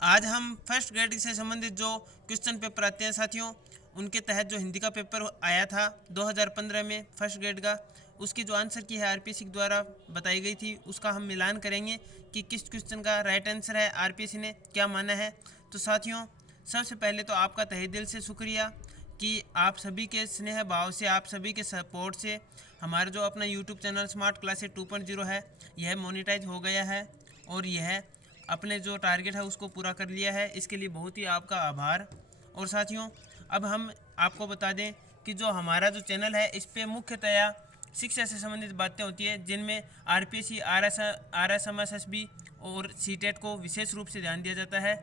आज हम first grade से संबंधित जो क्वेश्चन पेपर आते हैं साथियों, उनके तहत जो हिंदी का पेपर आया था 2015 में फर्स्ट ग्रेड का, उसकी जो आंसर की है आरपीएससी द्वारा बताई गई थी, उसका हम मिलान करेंगे कि किस क्वेश्चन का राइट आंसर है, आरपीएससी ने क्या माना है। तो साथियों, सबसे पहले तो आपका तहे दिल से शुक्रिया कि आप सभी के स्नेह भाव से, आप सभी के सपोर्ट से हमारा जो अपना यूट्यूब चैनल स्मार्ट क्लासेस 2.0 है, यह मोनेटाइज हो गया है और यह अपने जो टारगेट है उसको पूरा कर लिया है। इसके लिए बहुत ही आपका आभार। और साथियों, अब हम आपको बता दें कि जो हमारा जो चैनल है, इस पे मुख्यतया शिक्षा से संबंधित बातें होती है, जिनमें आरपीएससी, आरएसएमएसएसबी और सीटेट को विशेष रूप से ध्यान दिया जाता है।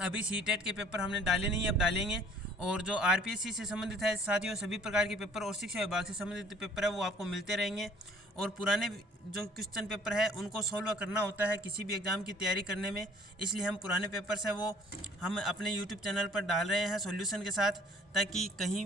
अभी सीटेट के पेपर हमने डाले नहीं, अब डालेंगे। और जो आरपीएससी से संबंधित है साथियों, सभी प्रकार के पेपर और शिक्षा विभाग से संबंधित पेपर है वो आपको मिलते रहेंगे। और पुराने जो क्वेश्चन पेपर है उनको सॉल्व करना होता है किसी भी एग्ज़ाम की तैयारी करने में, इसलिए हम पुराने पेपर्स है वो हम अपने यूट्यूब चैनल पर डाल रहे हैं सॉल्यूशन के साथ, ताकि कहीं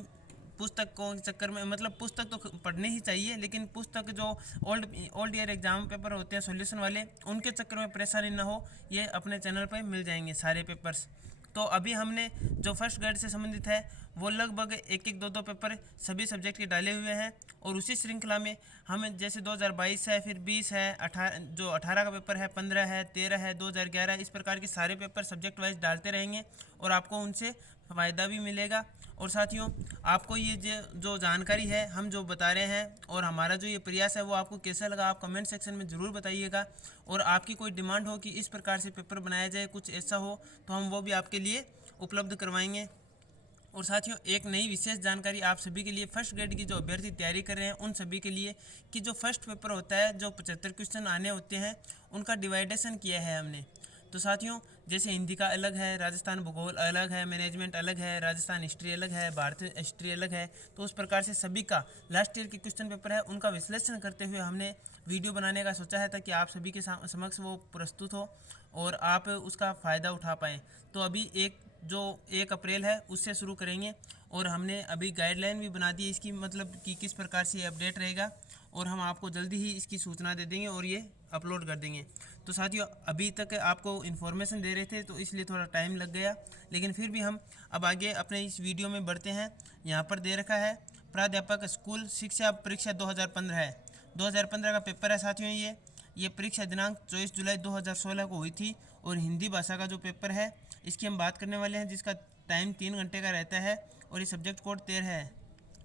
पुस्तक को चक्कर में, मतलब पुस्तक तो पढ़ने ही चाहिए, लेकिन पुस्तक जो ओल्ड ईयर एग्जाम पेपर होते हैं सॉल्यूशन वाले, उनके चक्कर में परेशानी ना हो, ये अपने चैनल पर मिल जाएंगे सारे पेपर्स। तो अभी हमने जो फर्स्ट ग्रेड से संबंधित है वो लगभग एक एक दो पेपर सभी सब्जेक्ट के डाले हुए हैं। और उसी श्रृंखला में हम जैसे 2022 है, फिर 20 है, 18 का पेपर है, 15 है, 13 है, 2011, इस प्रकार के सारे पेपर सब्जेक्ट वाइज डालते रहेंगे और आपको उनसे फ़ायदा भी मिलेगा। और साथियों, आपको ये जो जानकारी है हम जो बता रहे हैं और हमारा जो ये प्रयास है वो आपको कैसा लगा, आप कमेंट सेक्शन में ज़रूर बताइएगा। और आपकी कोई डिमांड हो कि इस प्रकार से पेपर बनाया जाए, कुछ ऐसा हो, तो हम वो भी आपके लिए उपलब्ध करवाएंगे। और साथियों, एक नई विशेष जानकारी आप सभी के लिए, फर्स्ट ग्रेड की जो अभ्यर्थी तैयारी कर रहे हैं उन सभी के लिए, कि जो फर्स्ट पेपर होता है, जो 75 क्वेश्चन आने होते हैं, उनका डिवाइडेशन किया है हमने। तो साथियों, जैसे हिंदी का अलग है, राजस्थान भूगोल अलग है, मैनेजमेंट अलग है, राजस्थान हिस्ट्री अलग है, भारतीय हिस्ट्री अलग है, तो उस प्रकार से सभी का लास्ट ईयर के क्वेश्चन पेपर है उनका विश्लेषण करते हुए हमने वीडियो बनाने का सोचा है, ताकि आप सभी के समक्ष वो प्रस्तुत हो और आप उसका फ़ायदा उठा पाएँ। तो अभी जो 1 अप्रैल है उससे शुरू करेंगे, और हमने अभी गाइडलाइन भी बना दी इसकी, मतलब कि किस प्रकार से अपडेट रहेगा, और हम आपको जल्दी ही इसकी सूचना दे देंगे और ये अपलोड कर देंगे। तो साथियों, अभी तक आपको इन्फॉर्मेशन दे रहे थे तो इसलिए थोड़ा टाइम लग गया, लेकिन फिर भी हम अब आगे अपने इस वीडियो में बढ़ते हैं। यहाँ पर दे रखा है प्राध्यापक स्कूल शिक्षा परीक्षा 2015 है, 2015 का पेपर है साथियों। ये परीक्षा दिनांक 24 जुलाई 2016 को हुई थी। और हिंदी भाषा का जो पेपर है इसकी हम बात करने वाले हैं, जिसका टाइम 3 घंटे का रहता है और ये सब्जेक्ट कोड 13 है।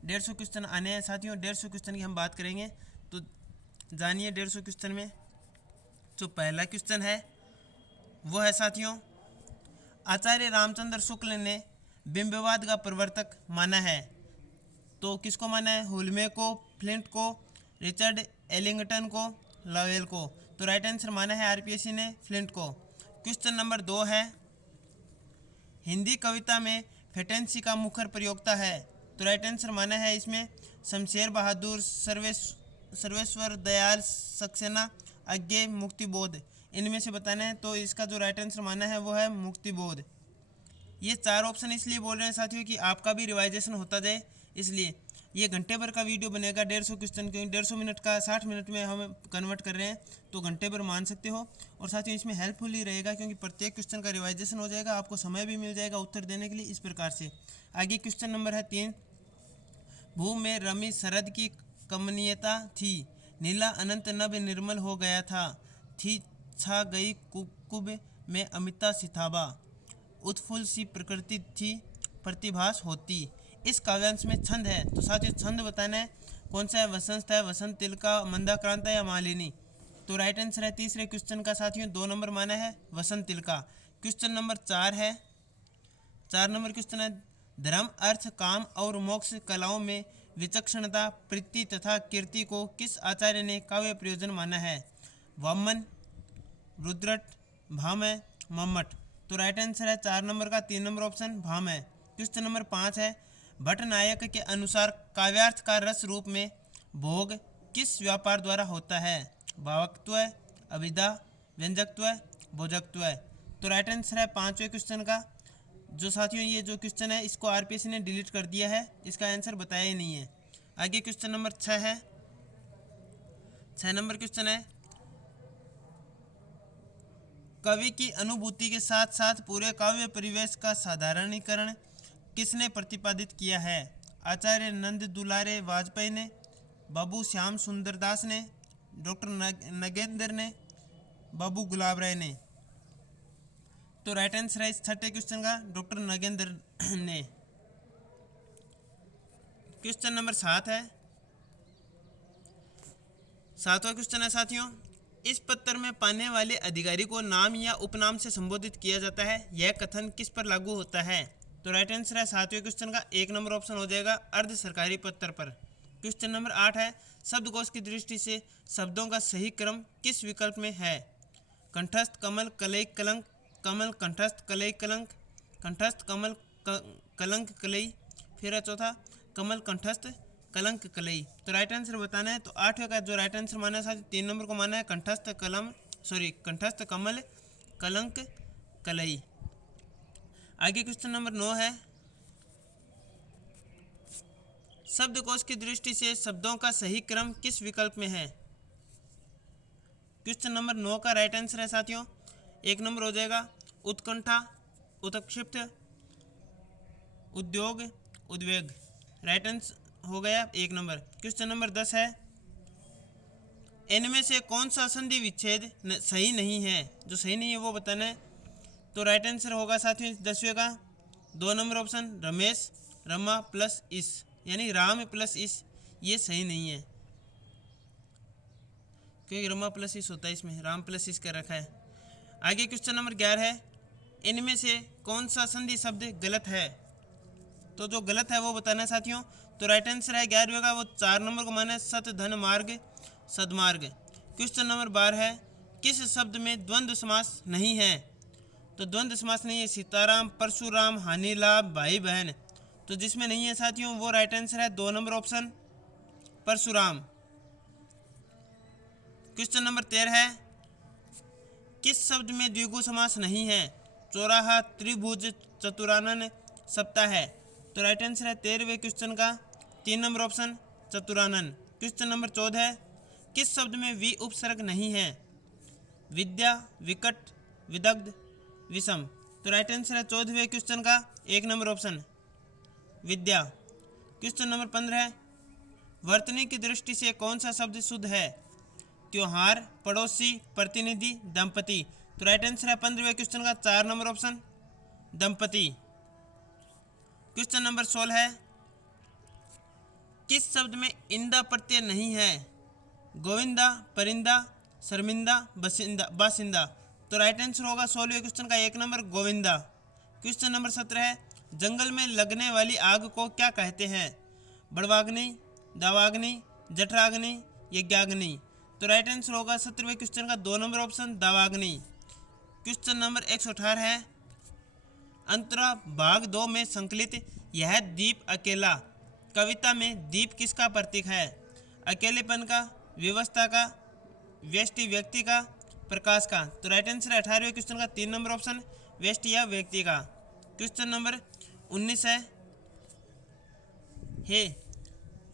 150 क्वेश्चन आने हैं साथियों, 150 क्वेश्चन की हम बात करेंगे। तो जानिए 150 क्वेश्चन में जो पहला क्वेश्चन है वो है साथियों, आचार्य रामचंद्र शुक्ल ने बिंबवाद का प्रवर्तक माना है। तो किसको माना है? हुलमे को, फ्लिंट को, रिचर्ड एलिंगटन को, लवेल को। तो राइट आंसर माना है आरपीएससी ने फ्लिंट को। क्वेश्चन नंबर 2 है, हिंदी कविता में फेटेंसी का मुखर प्रयोक्ता है। तो राइट आंसर माना है इसमें शमशेर बहादुर, सर्वेश्वर दयाल सक्सेना, अज्ञे, मुक्तिबोध। इनमें से बताना है, तो इसका जो राइट आंसर माना है वो है मुक्तिबोध। ये 4 ऑप्शन इसलिए बोल रहे हैं साथियों कि आपका भी रिवाइजेशन होता जाए, इसलिए ये घंटे भर का वीडियो बनेगा 150 क्वेश्चन, क्योंकि 150 मिनट का 60 मिनट में हम कन्वर्ट कर रहे हैं, तो घंटे भर मान सकते हो। और साथियों, इसमें हेल्पफुल ही रहेगा क्योंकि प्रत्येक क्वेश्चन का रिवाइजेशन हो जाएगा, आपको समय भी मिल जाएगा उत्तर देने के लिए। इस प्रकार से आगे क्वेश्चन नंबर है 3, भू में रमी शरद की कमनीयता थी, नीला अनंत नभ निर्मल हो गया था, थी छा गई कुकुब में अमिता सिताबा, उत्फुल सी प्रकृति थी, प्रतिभास होती। इस काव्यांश में छंद है, तो साथियों छंद बताना है कौन सा है, वसंत है, वसंत तिलका, मंदाक्रांता या मालिनी। तो राइट आंसर है तीसरे क्वेश्चन का साथियों 2 नंबर माना है वसंत तिलका। क्वेश्चन नंबर 4 है, 4 नंबर क्वेश्चन है, धर्म, अर्थ, काम और मोक्ष कलाओं में विचक्षणता, प्रीति तथा कीर्ति को किस आचार्य ने काव्य प्रयोजन माना है? वामन, रुद्रट, भामह, मम्मट। तो राइट आंसर है 4 नंबर का 3 number option Bhamaha. Question number 5 है, भट्ट नायक के अनुसार काव्यार्थ का रस रूप में भोग किस व्यापार द्वारा होता है? भावकत्व, अभिधा, व्यंजकत्व, भोजकत्व। तो राइट आंसर है 5वें क्वेश्चन का। जो साथियों ये जो क्वेश्चन है इसको आरपीएससी ने डिलीट कर दिया है, इसका आंसर बताया ही नहीं है। आगे क्वेश्चन नंबर 6 है, 6 नंबर क्वेश्चन है, कवि की अनुभूति के साथ साथ पूरे काव्य परिवेश का साधारणीकरण किसने प्रतिपादित किया है? आचार्य नंद दुलारे वाजपेयी ने, बाबू श्याम सुंदर दास ने, डॉक्टर नगेंद्र ने, बाबू गुलाब राय ने। तो राइट आंसर है इस छठे क्वेश्चन का डॉक्टर नगेंद्र ने। क्वेश्चन नंबर 7 है, 7वां क्वेश्चन है साथियों, इस पत्र में पाने वाले अधिकारी को नाम या उपनाम से संबोधित किया जाता है, यह कथन किस पर लागू होता है? तो राइट आंसर है 7वें क्वेश्चन का 1 नंबर ऑप्शन हो जाएगा अर्ध सरकारी पत्र पर। क्वेश्चन नंबर 8 है, शब्दकोश की दृष्टि से शब्दों का सही क्रम किस विकल्प में है? कंठस्थ कमल कलई कलंक, कमल कंठस्थ कलई कलंक, कंठस्थ कमल कलंक कलई, फिर है चौथा कमल कंठस्थ कलंक कलई। तो राइट आंसर बताना है। तो 8वें का जो राइट आंसर माना है साथ 3 नंबर को माना है कंठस्थ कमल कलंक कलई। आगे क्वेश्चन नंबर 9 है, शब्दकोश की दृष्टि से शब्दों का सही क्रम किस विकल्प में है? क्वेश्चन नंबर 9 का राइट आंसर है साथियों 1 नंबर हो जाएगा उत्कंठा, उत्क्षिप्त, उद्योग, उद्वेग। राइट आंसर हो गया 1 नंबर। क्वेश्चन नंबर 10 है, इनमें से कौन सा संधि विच्छेद सही नहीं है? जो सही नहीं है वो बताना है। तो राइट आंसर होगा साथियों 10वें का 2 number option Ramesh, Rama plus इस, यानी राम प्लस इस, ये सही नहीं है क्योंकि रमा प्लस इस होता है, इसमें राम प्लस इस कर रखा है। आगे क्वेश्चन नंबर 11 है, इनमें से कौन सा संधि शब्द गलत है? तो जो गलत है वो बताना है साथियों। तो राइट आंसर है 11वें का वो 4 नंबर को माना है सत धन मार्ग सदमार्ग। क्वेश्चन नंबर 12 है, किस शब्द में द्वंद्व समास नहीं है? तो द्वंद्व समास नहीं है सीताराम, परशुराम, हानि लाभ, भाई बहन। तो जिसमें नहीं है साथियों वो राइट आंसर है 2 number option Parshuram. Question number 13 है, किस शब्द में द्विगु समास नहीं है? चौराहा, त्रिभुज, चतुरानन, सप्ताह है। तो राइट आंसर है 13वें क्वेश्चन का 3 नंबर ऑप्शन चतुरानन। क्वेश्चन नंबर 14 है, किस शब्द में वि उपसर्ग नहीं है? विद्या, विकट, विदग्ध, विषम। तो राइट आंसर है 14वें क्वेश्चन का 1 नंबर ऑप्शन विद्या। क्वेश्चन नंबर 15 है, वर्तनी की दृष्टि से कौन सा शब्द शुद्ध है? त्योहार, पड़ोसी, प्रतिनिधि, दंपति। तो राइट आंसर है 15वें क्वेश्चन का 4 नंबर ऑप्शन दंपति। क्वेश्चन नंबर 16 है, किस शब्द में इंदा प्रत्यय नहीं है? गोविंदा, परिंदा, शर्मिंदा, बासिंदा। तो राइट आंसर होगा 16वें क्वेश्चन का 1 नंबर गोविंदा। क्वेश्चन नंबर 17 है, जंगल में लगने वाली आग को क्या कहते हैं? बड़वाग्नि, दावाग्नि, जठराग्नि, यज्ञाग्नि। तो राइट आंसर होगा 17वें क्वेश्चन का 2 नंबर ऑप्शन दावाग्नि। क्वेश्चन नंबर 118 है, अंतरा भाग 2 में संकलित यह दीप अकेला कविता में दीप किसका प्रतीक है? अकेलेपन का, व्यवस्था का, व्यष्टि व्यक्ति का, प्रकाश का। तो राइट आंसर है 18वें क्वेश्चन का 3 नंबर ऑप्शन व्यष्टि या व्यक्ति का। क्वेश्चन नंबर 19 है,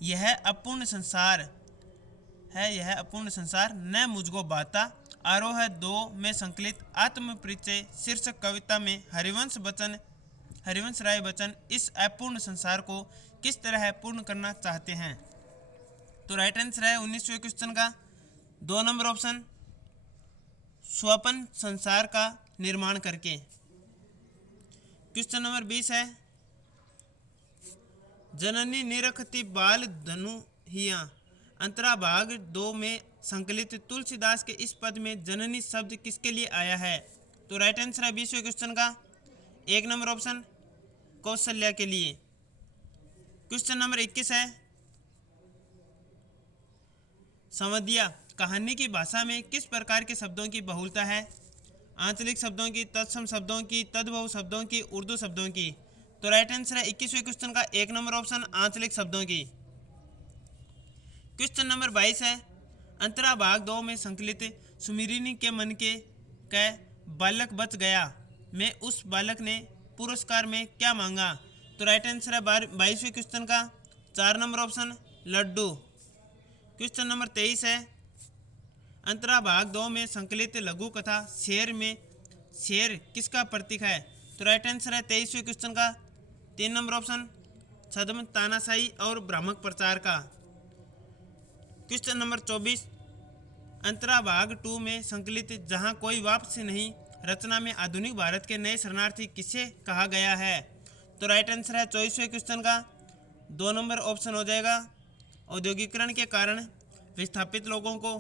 यह अपूर्ण संसार है, यह अपूर्ण संसार न मुझको बाता आरोह 2 में संकलित आत्म परिचय शीर्षक कविता में हरिवंश राय बच्चन इस अपूर्ण संसार को किस तरह पूर्ण करना चाहते हैं? तो राइट आंसर है 19वें क्वेश्चन का 2 नंबर ऑप्शन स्वपन संसार का निर्माण करके। क्वेश्चन नंबर 20 है, जननी निरखती बाल धनु हिया अंतरा भाग 2 में संकलित तुलसीदास के इस पद में जननी शब्द किसके लिए आया है? तो राइट आंसर है 20वें क्वेश्चन का 1 नंबर ऑप्शन कौशल्या के लिए। क्वेश्चन नंबर 21 है, संवदिया कहानी की भाषा में किस प्रकार के शब्दों की बहुलता है? आंचलिक शब्दों की, तत्सम शब्दों की, तद्भव शब्दों की, उर्दू शब्दों की। तो राइट आंसर है 21वें क्वेश्चन का 1 नंबर ऑप्शन आंचलिक शब्दों की। क्वेश्चन नंबर 22 है, अंतरा भाग 2 में संकलित सुमिरिनी के मन के कह बालक बच गया में उस बालक ने पुरस्कार में क्या मांगा? तो राइट आंसर है 22वें क्वेश्चन का 4 नंबर ऑप्शन लड्डू। क्वेश्चन नंबर 23 है, अंतरा भाग 2 में संकलित लघु कथा शेर में शेर किसका प्रतीक है? तो राइट आंसर है 23वें क्वेश्चन का 3 नंबर ऑप्शन छद्म, तानाशाही और भ्रामक प्रचार का। क्वेश्चन नंबर 24 अंतरा भाग 2 में संकलित जहां कोई वापसी नहीं रचना में आधुनिक भारत के नए शरणार्थी किसे कहा गया है? तो राइट आंसर है 24वें क्वेश्चन का 2 नंबर ऑप्शन हो जाएगा औद्योगिकरण के कारण विस्थापित लोगों को।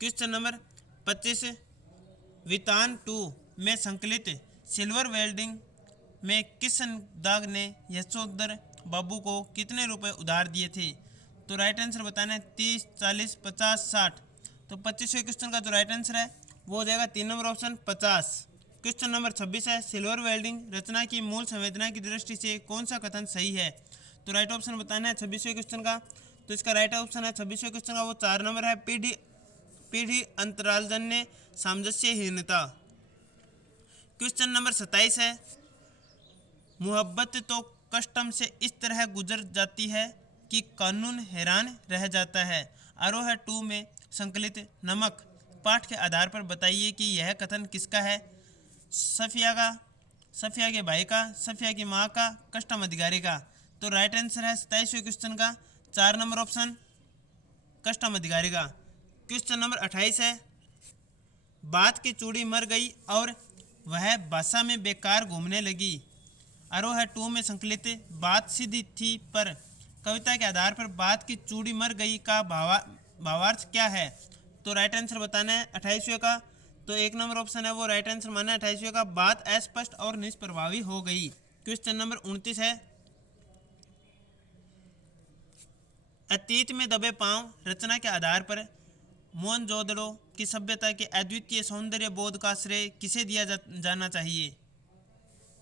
क्वेश्चन नंबर 25 वितान 2 में संकलित सिल्वर वेल्डिंग में किशन दाग ने यशोधर बाबू को कितने रुपए उधार दिए थे? तो राइट आंसर बताना है 30, 40, 50, 60। तो 25वें क्वेश्चन का जो राइट आंसर है वो हो जाएगा 3 नंबर ऑप्शन 50। क्वेश्चन नंबर 26 है सिल्वर वेल्डिंग रचना की मूल संवेदना की दृष्टि से कौन सा कथन सही है? तो राइट ऑप्शन बताना है 26वें क्वेश्चन का। तो इसका राइट ऑप्शन है 26वें क्वेश्चन का वो 4 नंबर है पीढ़ी अंतरालजन्य सामंजस्यहीनता। क्वेश्चन नंबर 27 है मोहब्बत तो कस्टम से इस तरह गुजर जाती है कि कानून हैरान रह जाता है। आरोह 2 में संकलित नमक पाठ के आधार पर बताइए कि यह कथन किसका है? सफिया का, सफिया के भाई का, सफिया की माँ का, कस्टम अधिकारी का। तो राइट आंसर है 27वें क्वेश्चन का 4 नंबर ऑप्शन कस्टम अधिकारी का। क्वेश्चन नंबर 28 है बात की चूड़ी मर गई और वह भाषा में बेकार घूमने लगी। आरोह 2 में संकलित बात सीधी थी पर कविता के आधार पर बात की चूड़ी मर गई का भावार्थ क्या है? तो राइट आंसर बताना है 28वें का। तो 1 नंबर ऑप्शन है वो राइट आंसर माना है 28वें का बात अस्पष्ट और निष्प्रभावी हो गई। क्वेश्चन नंबर 29 है अतीत में दबे पांव रचना के आधार पर मोहनजोदड़ो की सभ्यता के अद्वितीय सौंदर्य बोध का श्रेय किसे दिया जाना चाहिए?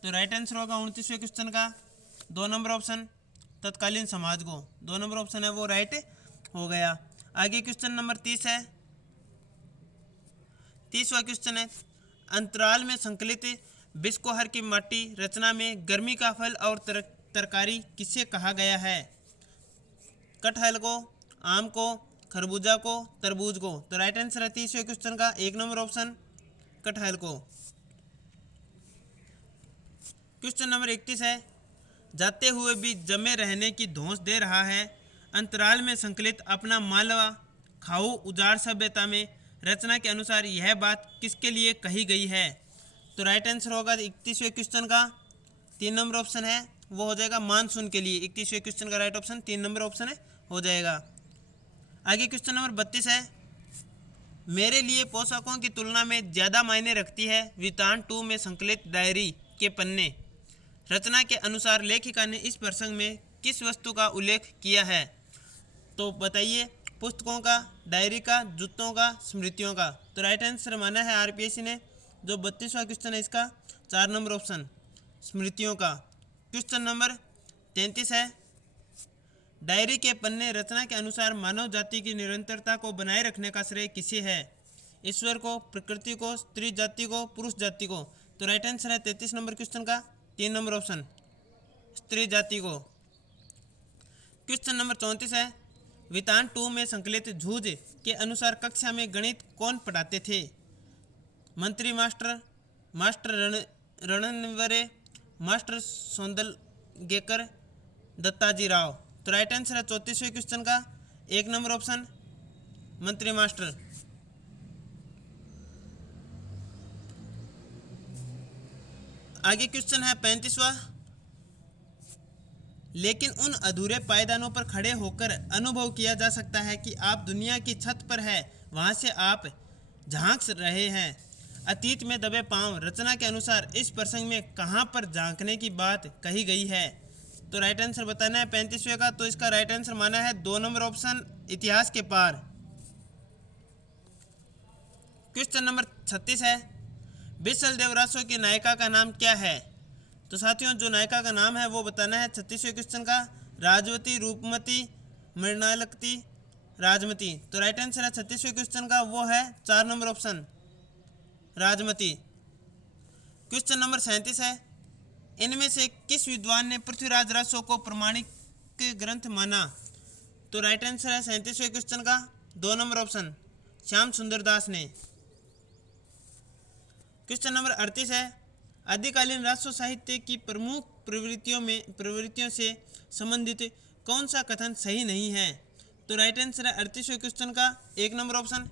तो राइट आंसर होगा 29वें क्वेश्चन का 2 नंबर ऑप्शन तत्कालीन समाज को। 2 नंबर ऑप्शन है वो राइट हो गया। आगे क्वेश्चन नंबर 30 है 30वां क्वेश्चन है अंतराल में संकलित बिस्कोहर की माटी रचना में गर्मी का फल और तरकारी किसे कहा गया है? कटहल को, आम को, खरबूजा को, तरबूज को। तो राइट आंसर है 30वें क्वेश्चन का 1 नंबर ऑप्शन कटहल को। क्वेश्चन नंबर 31 है जाते हुए भी जमे रहने की धौंस दे रहा है अंतराल में संकलित अपना मालवा खाऊ उजाड़ सभ्यता में रचना के अनुसार यह बात किसके लिए कही गई है? तो राइट आंसर होगा 31वें क्वेश्चन का 3 नंबर ऑप्शन है वो हो जाएगा मानसून के लिए। 31वें क्वेश्चन का राइट ऑप्शन 3 नंबर ऑप्शन है हो जाएगा। आगे क्वेश्चन नंबर 32 है मेरे लिए पोशाकों की तुलना में ज़्यादा मायने रखती है वितान 2 में संकलित डायरी के पन्ने रचना के अनुसार लेखिका ने इस प्रसंग में किस वस्तु का उल्लेख किया है? तो बताइए पुस्तकों का, डायरी का, जूतों का, स्मृतियों का। तो राइट आंसर माना है आरपीएससी ने जो 32वां क्वेश्चन है इसका 4 नंबर ऑप्शन स्मृतियों का। क्वेश्चन नंबर 33 है डायरी के पन्ने रचना के अनुसार मानव जाति की निरंतरता को बनाए रखने का श्रेय किसे है? ईश्वर को, प्रकृति को, स्त्री जाति को, पुरुष जाति को। तो राइट आंसर है 33 नंबर क्वेश्चन का 3 नंबर ऑप्शन स्त्री जाति को। क्वेश्चन नंबर 34 है वितान 2 में संकलित झूझ के अनुसार कक्षा में गणित कौन पढ़ाते थे? Mantri master, master Ranaware, master Saundalgekar, Dattaji Rao. तो राइट आंसर है 34वें क्वेश्चन का 1 नंबर ऑप्शन मंत्री मास्टर। आगे क्वेश्चन है 35वां लेकिन उन अधूरे पायदानों पर खड़े होकर अनुभव किया जा सकता है कि आप दुनिया की छत पर है वहां से आप झांक रहे हैं। अतीत में दबे पांव रचना के अनुसार इस प्रसंग में कहां पर झांकने की बात कही गई है? तो राइट आंसर बताना है 35वें का। तो इसका राइट आंसर माना है 2 नंबर ऑप्शन इतिहास के पार। क्वेश्चन नंबर 36 है बिसल देवरासो की नायिका का नाम क्या है? तो साथियों जो नायिका का नाम है वो बताना है 36वें क्वेश्चन का राजवती, रूपमती, मृणालकती, राजमती। तो राइट आंसर है 36वें क्वेश्चन का वो है 4 number option Rajmati. Question number 37 है इनमें से किस विद्वान ने पृथ्वीराज रासो को प्रमाणिक ग्रंथ माना? तो राइट आंसर है 37वें क्वेश्चन का 2 नंबर ऑप्शन श्याम सुंदर दास ने। क्वेश्चन नंबर 38 है, आदिकालीन राष्ट्र साहित्य की प्रमुख प्रवृत्तियों से संबंधित कौन सा कथन सही नहीं है? तो राइट आंसर है 38वें क्वेश्चन का 1 नंबर ऑप्शन।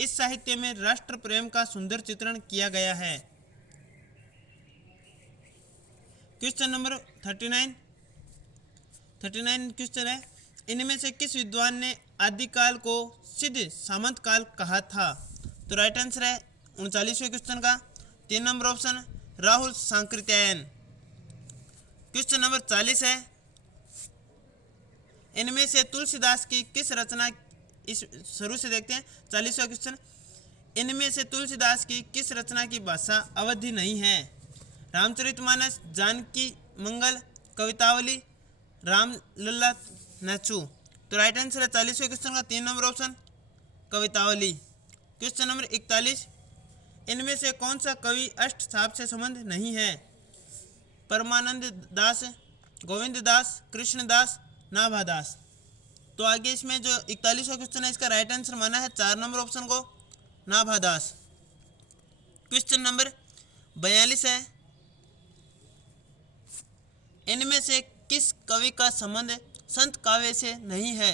इस साहित्य में राष्ट्र प्रेम का सुंदर चित्रण किया गया है। क्वेश्चन नंबर 39 क्वेश्चन है, इनमें से किस विद्वान ने आदिकाल को सिद्ध सामंत काल कहा था? तो राइट आंसर है 39वें क्वेश्चन का 3 number option, Rahul Sankrityayan. Question number 40 है, इनमें से तुलसीदास की किस रचना, इस शुरू से देखते हैं 40वां क्वेश्चन, इनमें से तुलसीदास की किस रचना की भाषा अवधि नहीं है? रामचरितमानस, जानकी मंगल, कवितावली, रामलला नचू। तो राइट आंसर है 40वें क्वेश्चन का 3 number option, Kavitavali. Question number 41, इनमें से कौन सा कवि अष्टसाप से संबंध नहीं है? परमानंद दास, गोविंद दास, कृष्णदास, नाभादास। तो आगे इसमें जो 41वां क्वेश्चन है इसका राइट आंसर माना है 4 नंबर ऑप्शन को, नाभादास। क्वेश्चन नंबर 42 है, इनमें से किस कवि का संबंध संत काव्य से नहीं है?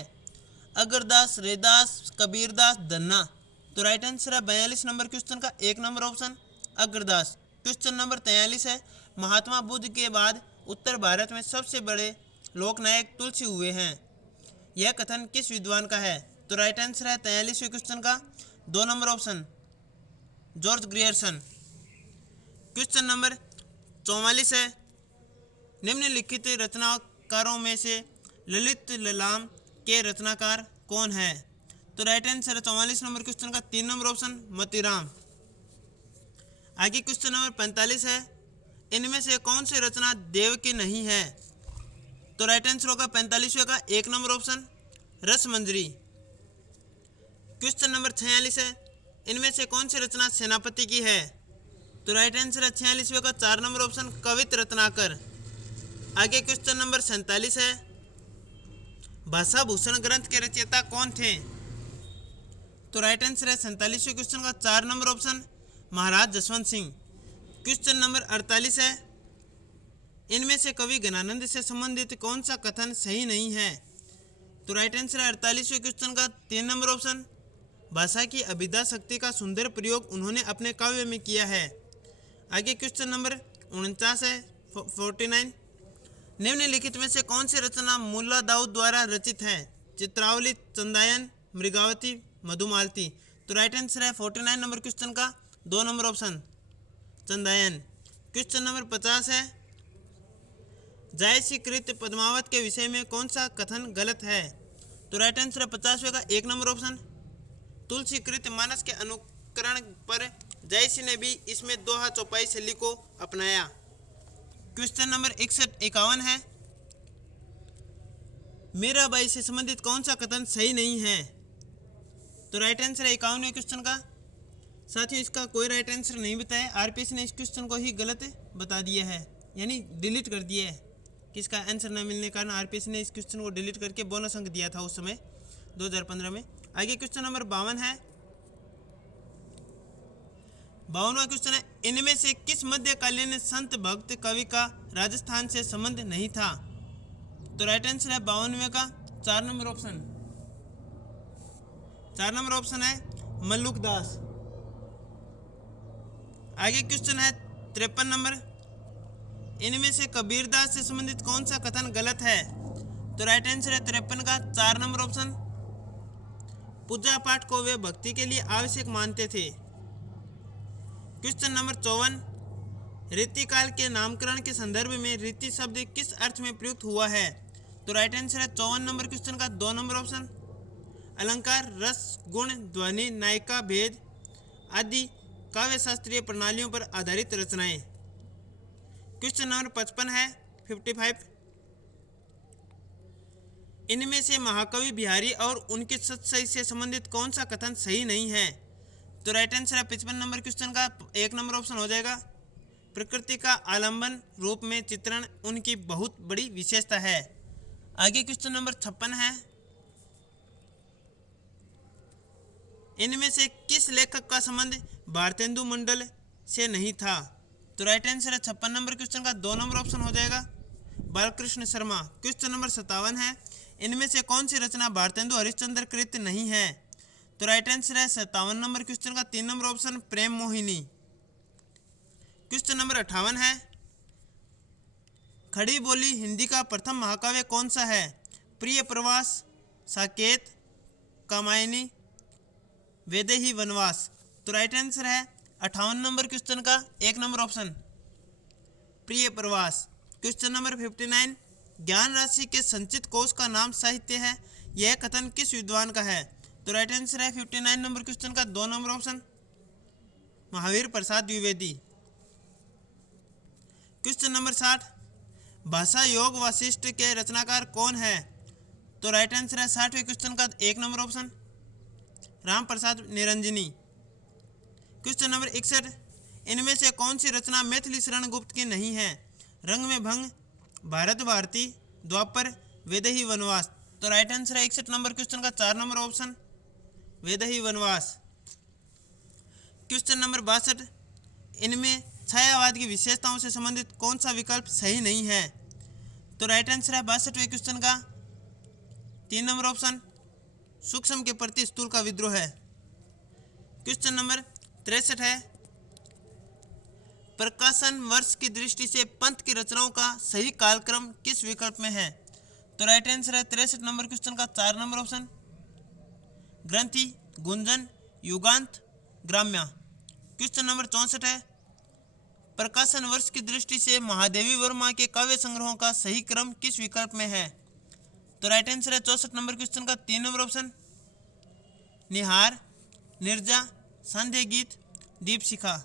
अगरदास, रैदास, कबीरदास, धन्ना। तो राइट आंसर है 42 नंबर क्वेश्चन का 1 number option, Agradas. Question number 43 है, महात्मा बुद्ध के बाद उत्तर भारत में सबसे बड़े लोकनायक तुलसी हुए हैं, यह कथन किस विद्वान का है? तो राइट आंसर है 43वें क्वेश्चन का 2 number option, George Grierson. Question number 44 है, निम्नलिखित रचनाकारों में से ललित ललाम के रचनाकार कौन है? तो राइट आंसर है 44 नंबर क्वेश्चन का 3 नंबर ऑप्शन, मोतीराम। आगे क्वेश्चन नंबर 45 है, इनमें से कौन सी रचना देव की नहीं है? तो राइट आंसर होगा 45वें का 1 number option, Rasmanjari. Question number 46 है, इनमें से कौन सी रचना सेनापति की है? तो राइट आंसर है 46वें का 4 नंबर ऑप्शन, कवित रत्नाकर। आगे क्वेश्चन नंबर 47 है, भाषा भूषण ग्रंथ के रचयिता कौन थे? तो राइट आंसर है 47वें क्वेश्चन का 4 नंबर ऑप्शन, महाराज जसवंत सिंह। क्वेश्चन नंबर 48 है, इनमें से कवि गणानंद से संबंधित कौन सा कथन सही नहीं है? तो राइट आंसर है 48वें क्वेश्चन का 3 नंबर ऑप्शन, भाषा की अभिधा शक्ति का सुंदर प्रयोग उन्होंने अपने काव्य में किया है। आगे क्वेश्चन नंबर 49 है 49, निम्नलिखित में से कौन सी रचना मुल्ला दाऊद द्वारा रचित है? चित्रावली, चंदायन, मृगावती, मधुमालती। तो राइट आंसर है 49 नंबर क्वेश्चन का 2 number option, Chandayan. Question number 50 है, जायसीकृत पद्मावत के विषय में कौन सा कथन गलत है? तो राइट आंसर है 50वें का 1 नंबर ऑप्शन, तुलसीकृत मानस के अनुकरण पर जायसी ने भी इसमें दोहा चौपाई शैली को अपनाया। क्वेश्चन नंबर 51 है, मीराबाई से संबंधित कौन सा कथन सही नहीं है? तो राइट आंसर है 51वें क्वेश्चन का। साथियों इसका कोई राइट आंसर नहीं बताया, आरपीएस ने इस क्वेश्चन को ही गलत बता दिया है, यानी डिलीट कर दिया है कि इसका आंसर न मिलने के कारण आरपीएस ने इस क्वेश्चन को डिलीट करके बोनस अंक दिया था उस समय 2015 में। आगे क्वेश्चन नंबर 52 है, 52वां क्वेश्चन है, इनमें से किस मध्यकालीन संत भक्त कवि का राजस्थान से संबंध नहीं था? तो राइट आंसर है 52वें का 4 नंबर ऑप्शन, 4 नंबर ऑप्शन है मल्लुक दास। आगे क्वेश्चन है 53 नंबर, इनमें से कबीरदास से संबंधित कौन सा कथन गलत है? तो राइट आंसर है 53 का 4 नंबर ऑप्शन, पूजा पाठ को वे भक्ति के लिए आवश्यक मानते थे। क्वेश्चन नंबर 54, रीतिकाल के नामकरण के संदर्भ में रीति शब्द किस अर्थ में प्रयुक्त हुआ है? तो राइट आंसर है 54 नंबर क्वेश्चन का 2 नंबर ऑप्शन, अलंकार, रस, गुण, ध्वनि, नायिका, भेद आदि काव्य शास्त्रीय प्रणालियों पर आधारित रचनाएं। क्वेश्चन नंबर 55 है 55, इनमें से महाकवि बिहारी और उनके सत्सई से संबंधित कौन सा कथन सही नहीं है? तो राइट आंसर है 55 नंबर क्वेश्चन का 1 नंबर ऑप्शन हो जाएगा, प्रकृति का आलंबन रूप में चित्रण उनकी बहुत बड़ी विशेषता है। आगे क्वेश्चन नंबर 56 है, इनमें से किस लेखक का संबंध भारतेंदु मंडल से नहीं था। तो राइट आंसर है 56 नंबर क्वेश्चन का 2 नंबर ऑप्शन हो जाएगा बालकृष्ण शर्मा। क्वेश्चन नंबर 57 है, इनमें से कौन सी रचना भारतेंदु हरिश्चंद्र कृत नहीं है? तो राइट आंसर है 57 नंबर क्वेश्चन का 3 नंबर ऑप्शन प्रेम मोहिनी। क्वेश्चन नंबर 58 है, खड़ी बोली हिंदी का प्रथम महाकाव्य कौन सा है? प्रिय प्रवास, साकेत, कामायनी, वैदेही वनवास। तो राइट आंसर है 58 नंबर क्वेश्चन का 1 नंबर ऑप्शन प्रिय प्रवास। क्वेश्चन नंबर 59, ज्ञान राशि के संचित कोष का नाम साहित्य है, यह कथन किस विद्वान का है? तो राइट आंसर है 59 नंबर क्वेश्चन का 2 number option Mahavir Prasad Dwivedi. Question number 60, भाषा योग वासिष्ठ के रचनाकार कौन है? तो राइट आंसर है 60वें क्वेश्चन का 1 number option Ram Prasad Niranjani. Question number 61, इनमें से कौन सी रचना मैथिली शरण गुप्त की नहीं है? रंग में भंग, भारत भारती, द्वापर, वैदेही वनवास। तो राइट आंसर है 61 नंबर क्वेश्चन का 4 नंबर ऑप्शन वैदेही वनवास। क्वेश्चन नंबर 62, इनमें छायावाद की विशेषताओं से संबंधित कौन सा विकल्प सही नहीं है? तो राइट आंसर है 62वें क्वेश्चन का 3 नंबर ऑप्शन सूक्ष्म के प्रति स्थूल का विद्रोह है। क्वेश्चन नंबर 63 है, प्रकाशन वर्ष की दृष्टि से पंत की रचनाओं का सही कालक्रम किस विकल्प में है? तो राइट आंसर है 63 नंबर क्वेश्चन का 4 नंबर ऑप्शन ग्रंथि, गुंजन, युगांत, ग्राम्या। क्वेश्चन नंबर 64 है, प्रकाशन वर्ष की दृष्टि से महादेवी वर्मा के काव्य संग्रहों का सही क्रम किस विकल्प में है? तो राइट आंसर है 64 नंबर क्वेश्चन का 3 नंबर ऑप्शन निहार, निर्जा, संध्या गीत, दीप शिखा।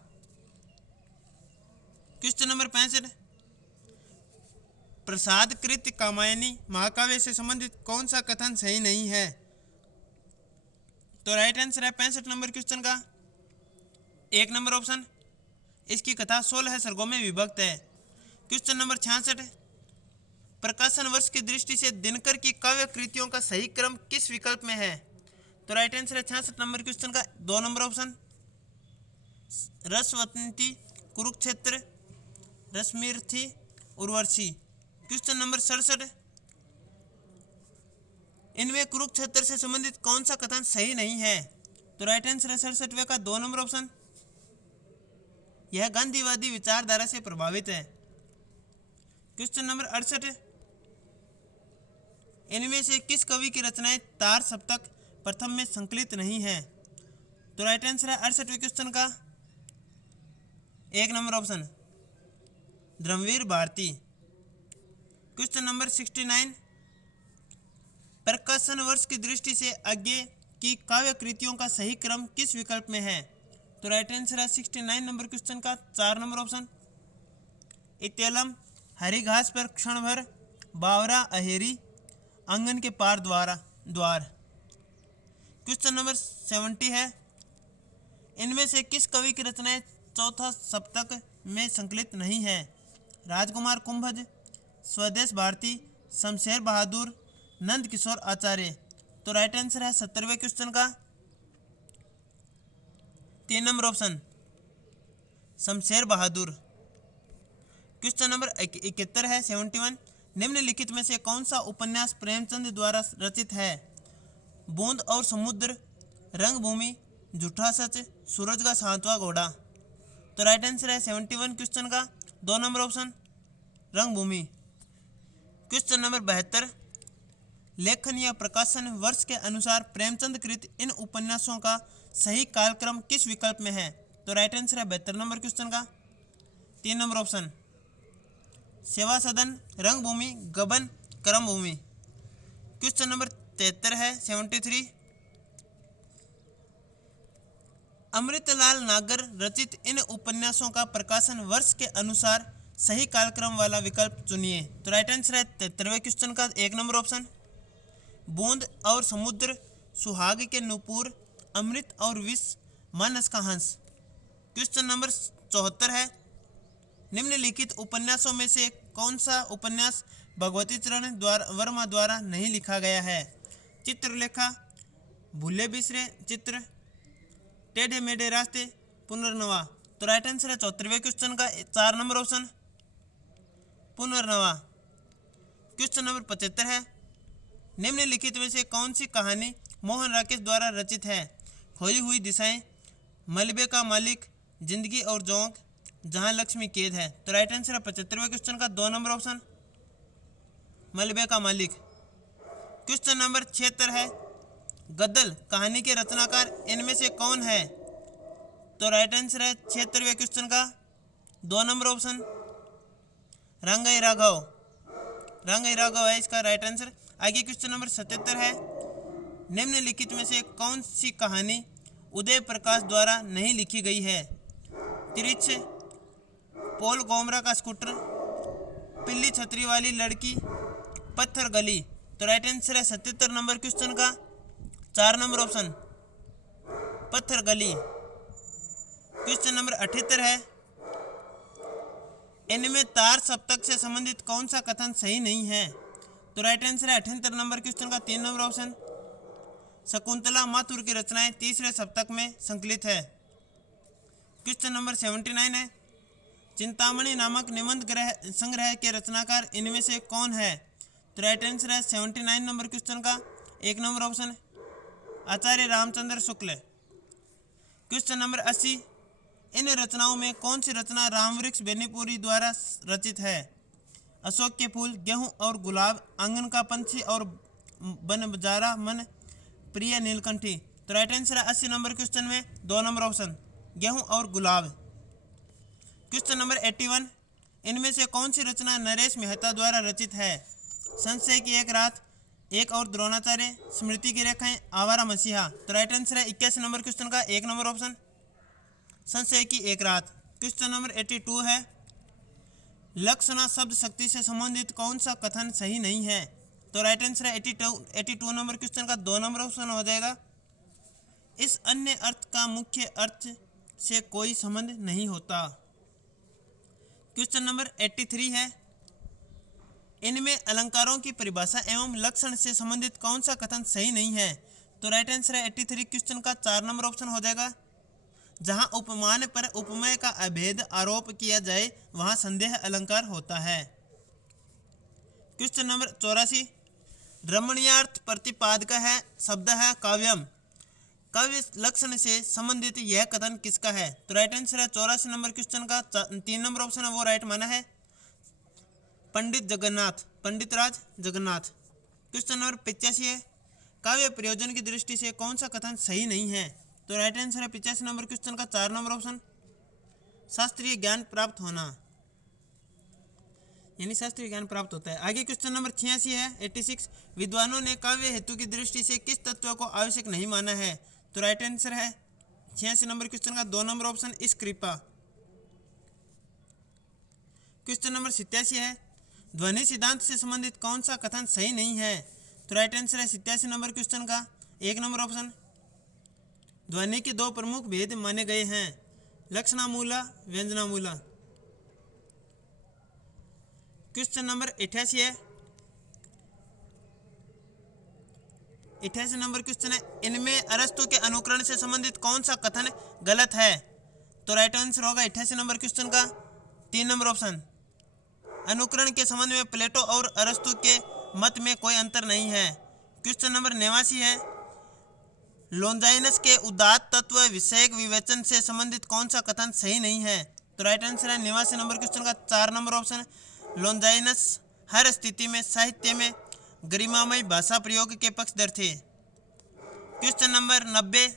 क्वेश्चन नंबर 65, प्रसाद कृत कामायनी महाकाव्य से संबंधित कौन सा कथन सही नहीं है? तो राइट आंसर है 65 नंबर क्वेश्चन का 1 नंबर ऑप्शन इसकी कथा 16 सर्गों में विभक्त है। क्वेश्चन नंबर 66, प्रकाशन वर्ष की दृष्टि से दिनकर की काव्य कृतियों का सही क्रम किस विकल्प में है? तो राइट आंसर है 66 नंबर क्वेश्चन का 2 number option Rasvanti, Kurukshetra, Rashmirathi, Urvashi. Question number 67, इनमें कुरुक्षेत्र से संबंधित कौन सा कथन सही नहीं है? तो राइट आंसर है 67वें का 2 नंबर ऑप्शन यह गांधीवादी विचारधारा से प्रभावित है। क्वेश्चन नंबर 68, इनमें से किस कवि की रचनाएं तार सप्तक प्रथम में संकलित नहीं है? तो राइट आंसर है 68वें क्वेश्चन का 1 number option Dharamvir Bharati. Question number 69, प्रकाशन वर्ष की दृष्टि से आगे की काव्य कृतियों का सही क्रम किस विकल्प में है? तो राइट आंसर है 69 नंबर क्वेश्चन का 4 नंबर ऑप्शन इत्यलम, हरी घास पर क्षण भर, बावरा अहेरी, आंगन के पार द्वार। क्वेश्चन नंबर 70 है, इनमें से किस कवि की रचनाएं चौथा सप्तक में संकलित नहीं है? राजकुमार कुंभज, स्वदेश भारती, शमशेर बहादुर, नंद किशोर आचार्य। तो राइट आंसर है 70वें क्वेश्चन का 3 नंबर ऑप्शन शमशेर बहादुर। क्वेश्चन नंबर 71 है 71, निम्नलिखित में से कौन सा उपन्यास प्रेमचंद द्वारा रचित है? बूंद और समुद्र, रंगभूमि, झूठा सच, सूरज का 7वां घोड़ा। तो राइट आंसर है 71 क्वेश्चन का 2 नंबर ऑप्शन रंगभूमि। क्वेश्चन नंबर 72, लेखन या प्रकाशन वर्ष के अनुसार प्रेमचंद कृत इन उपन्यासों का सही कालक्रम किस विकल्प में है? तो राइट आंसर है 72 नंबर क्वेश्चन का 3 नंबर ऑप्शन सेवा सदन, रंगभूमि, गबन, कर्मभूमि। क्वेश्चन नंबर 73 है 73, अमृतलाल नागर रचित इन उपन्यासों का प्रकाशन वर्ष के अनुसार सही कालक्रम वाला विकल्प चुनिए। तो राइट आंसर है 73वें क्वेश्चन का 1 नंबर ऑप्शन बूंद और समुद्र, सुहाग के नुपुर, अमृत और विष, मानस का हंस। क्वेश्चन नंबर 74 है, निम्नलिखित उपन्यासों में से कौन सा उपन्यास भगवती चरण वर्मा द्वारा नहीं लिखा गया है? चित्रलेखा, भूले बिसरे चित्र, टेढ़े मेढ़े रास्ते, पुनर्नवा। तो राइट आंसर है 74वें क्वेश्चन का 4 नंबर ऑप्शन पुनर्नवा। क्वेश्चन नंबर 75 है, निम्नलिखित में से कौन सी कहानी मोहन राकेश द्वारा रचित है? खोई हुई दिशाएं, मलबे का मालिक, जिंदगी और जोंक, जहां लक्ष्मी कैद है। तो राइट आंसर है 75वें क्वेश्चन का 2 नंबर ऑप्शन मलबे का मालिक। क्वेश्चन नंबर 76 है, गद्दल कहानी के रचनाकार इनमें से कौन है? तो राइट आंसर है 76वें क्वेश्चन का 2 नंबर ऑप्शन रंगई राघव। रंगई राघव है इसका राइट आंसर। आगे क्वेश्चन नंबर 77 है, निम्नलिखित में से कौन सी कहानी उदय प्रकाश द्वारा नहीं लिखी गई है? तिरछ, पॉल गोमरा का स्कूटर, पिल्ली छतरी वाली लड़की, पत्थर गली। तो राइट आंसर है 77 नंबर क्वेश्चन का 4 नंबर ऑप्शन पत्थर गली। क्वेश्चन नंबर 78 है, इनमें तार सप्तक से संबंधित कौन सा कथन सही नहीं है? तो राइट आंसर है 78 नंबर क्वेश्चन का 3 नंबर ऑप्शन शकुंतला माथुर की रचनाएं तीसरे सप्तक में संकलित है। क्वेश्चन नंबर 79 है, चिंतामणि नामक निबंध संग्रह के रचनाकार इनमें से कौन है? तो राइट आंसर है 79 नंबर क्वेश्चन का 1 नंबर ऑप्शन आचार्य रामचंद्र शुक्ल। क्वेश्चन नंबर 80, इन रचनाओं में कौन सी रचना रामवृक्ष बेनीपुरी द्वारा रचित है? अशोक के फूल, गेहूं और गुलाब, आंगन का पंछी और बन बजारा मन, प्रिय नीलकंठी। तो राइट आंसर है 80 नंबर क्वेश्चन में 2 नंबर ऑप्शन गेहूं और गुलाब। क्वेश्चन नंबर 81, इनमें से कौन सी रचना नरेश मेहता द्वारा रचित है? संशय की एक रात, एक और द्रोणाचार्य, स्मृति की रेखाएं, आवारा मसीहा। तो राइट आंसर है 81 नंबर क्वेश्चन का 1 नंबर ऑप्शन संशय की एक रात। क्वेश्चन नंबर 82 है, लक्षणा शब्द शक्ति से संबंधित कौन सा कथन सही नहीं है? तो राइट आंसर है 82 नंबर क्वेश्चन का 2 नंबर ऑप्शन हो जाएगा, इस अन्य अर्थ का मुख्य अर्थ से कोई संबंध नहीं होता। क्वेश्चन नंबर 83 है, इनमें अलंकारों की परिभाषा एवं लक्षण से संबंधित कौन सा कथन सही नहीं है? तो राइट आंसर है 83 क्वेश्चन का 4 नंबर ऑप्शन हो जाएगा, जहां उपमान पर उपमेय का अभेद आरोप किया जाए वहां संदेह अलंकार होता है। क्वेश्चन नंबर 84, रमणीयार्थ प्रतिपादक है शब्द है काव्यम, काव्य लक्षण से संबंधित यह कथन किसका है? तो राइट आंसर है 84 नंबर क्वेश्चन का 3 नंबर ऑप्शन है वो राइट माना है पंडित जगन्नाथ, पंडित राज जगन्नाथ। क्वेश्चन नंबर 85 है, काव्य प्रयोजन की दृष्टि से कौन सा कथन सही नहीं है? तो राइट आंसर है 85 नंबर क्वेश्चन का 4 नंबर ऑप्शन शास्त्रीय ज्ञान प्राप्त होना, यानी शास्त्रीय ज्ञान प्राप्त होता है। आगे क्वेश्चन नंबर 86 है 86, विद्वानों ने काव्य हेतु की दृष्टि से किस तत्व को आवश्यक नहीं माना है? तो राइट आंसर है 86 नंबर क्वेश्चन का 2 नंबर ऑप्शन इस कृपा। क्वेश्चन नंबर 87 है, ध्वनि सिद्धांत से संबंधित कौन सा कथन सही नहीं है? तो राइट आंसर है 87 नंबर क्वेश्चन का 1 नंबर ऑप्शन ध्वनि के 2 प्रमुख भेद माने गए हैं, लक्षणामूला, व्यंजनामूला। क्वेश्चन नंबर 88 है, 88 नंबर क्वेश्चन है, इनमें अरस्तु के अनुकरण से संबंधित कौन सा कथन गलत है? तो राइट आंसर होगा 88 नंबर क्वेश्चन का 3 नंबर ऑप्शन अनुकरण के संबंध में प्लेटो और अरस्तु के मत में कोई अंतर नहीं है। क्वेश्चन नंबर 89 है, लोंजाइनस के उदात्त तत्व विषयक विवेचन से संबंधित कौन सा कथन सही नहीं है? तो राइट आंसर है 89 नंबर क्वेश्चन का 4 नंबर ऑप्शन लोंजाइनस हर स्थिति में साहित्य में गरिमामय भाषा प्रयोग के पक्षधर थे। क्वेश्चन नंबर 90,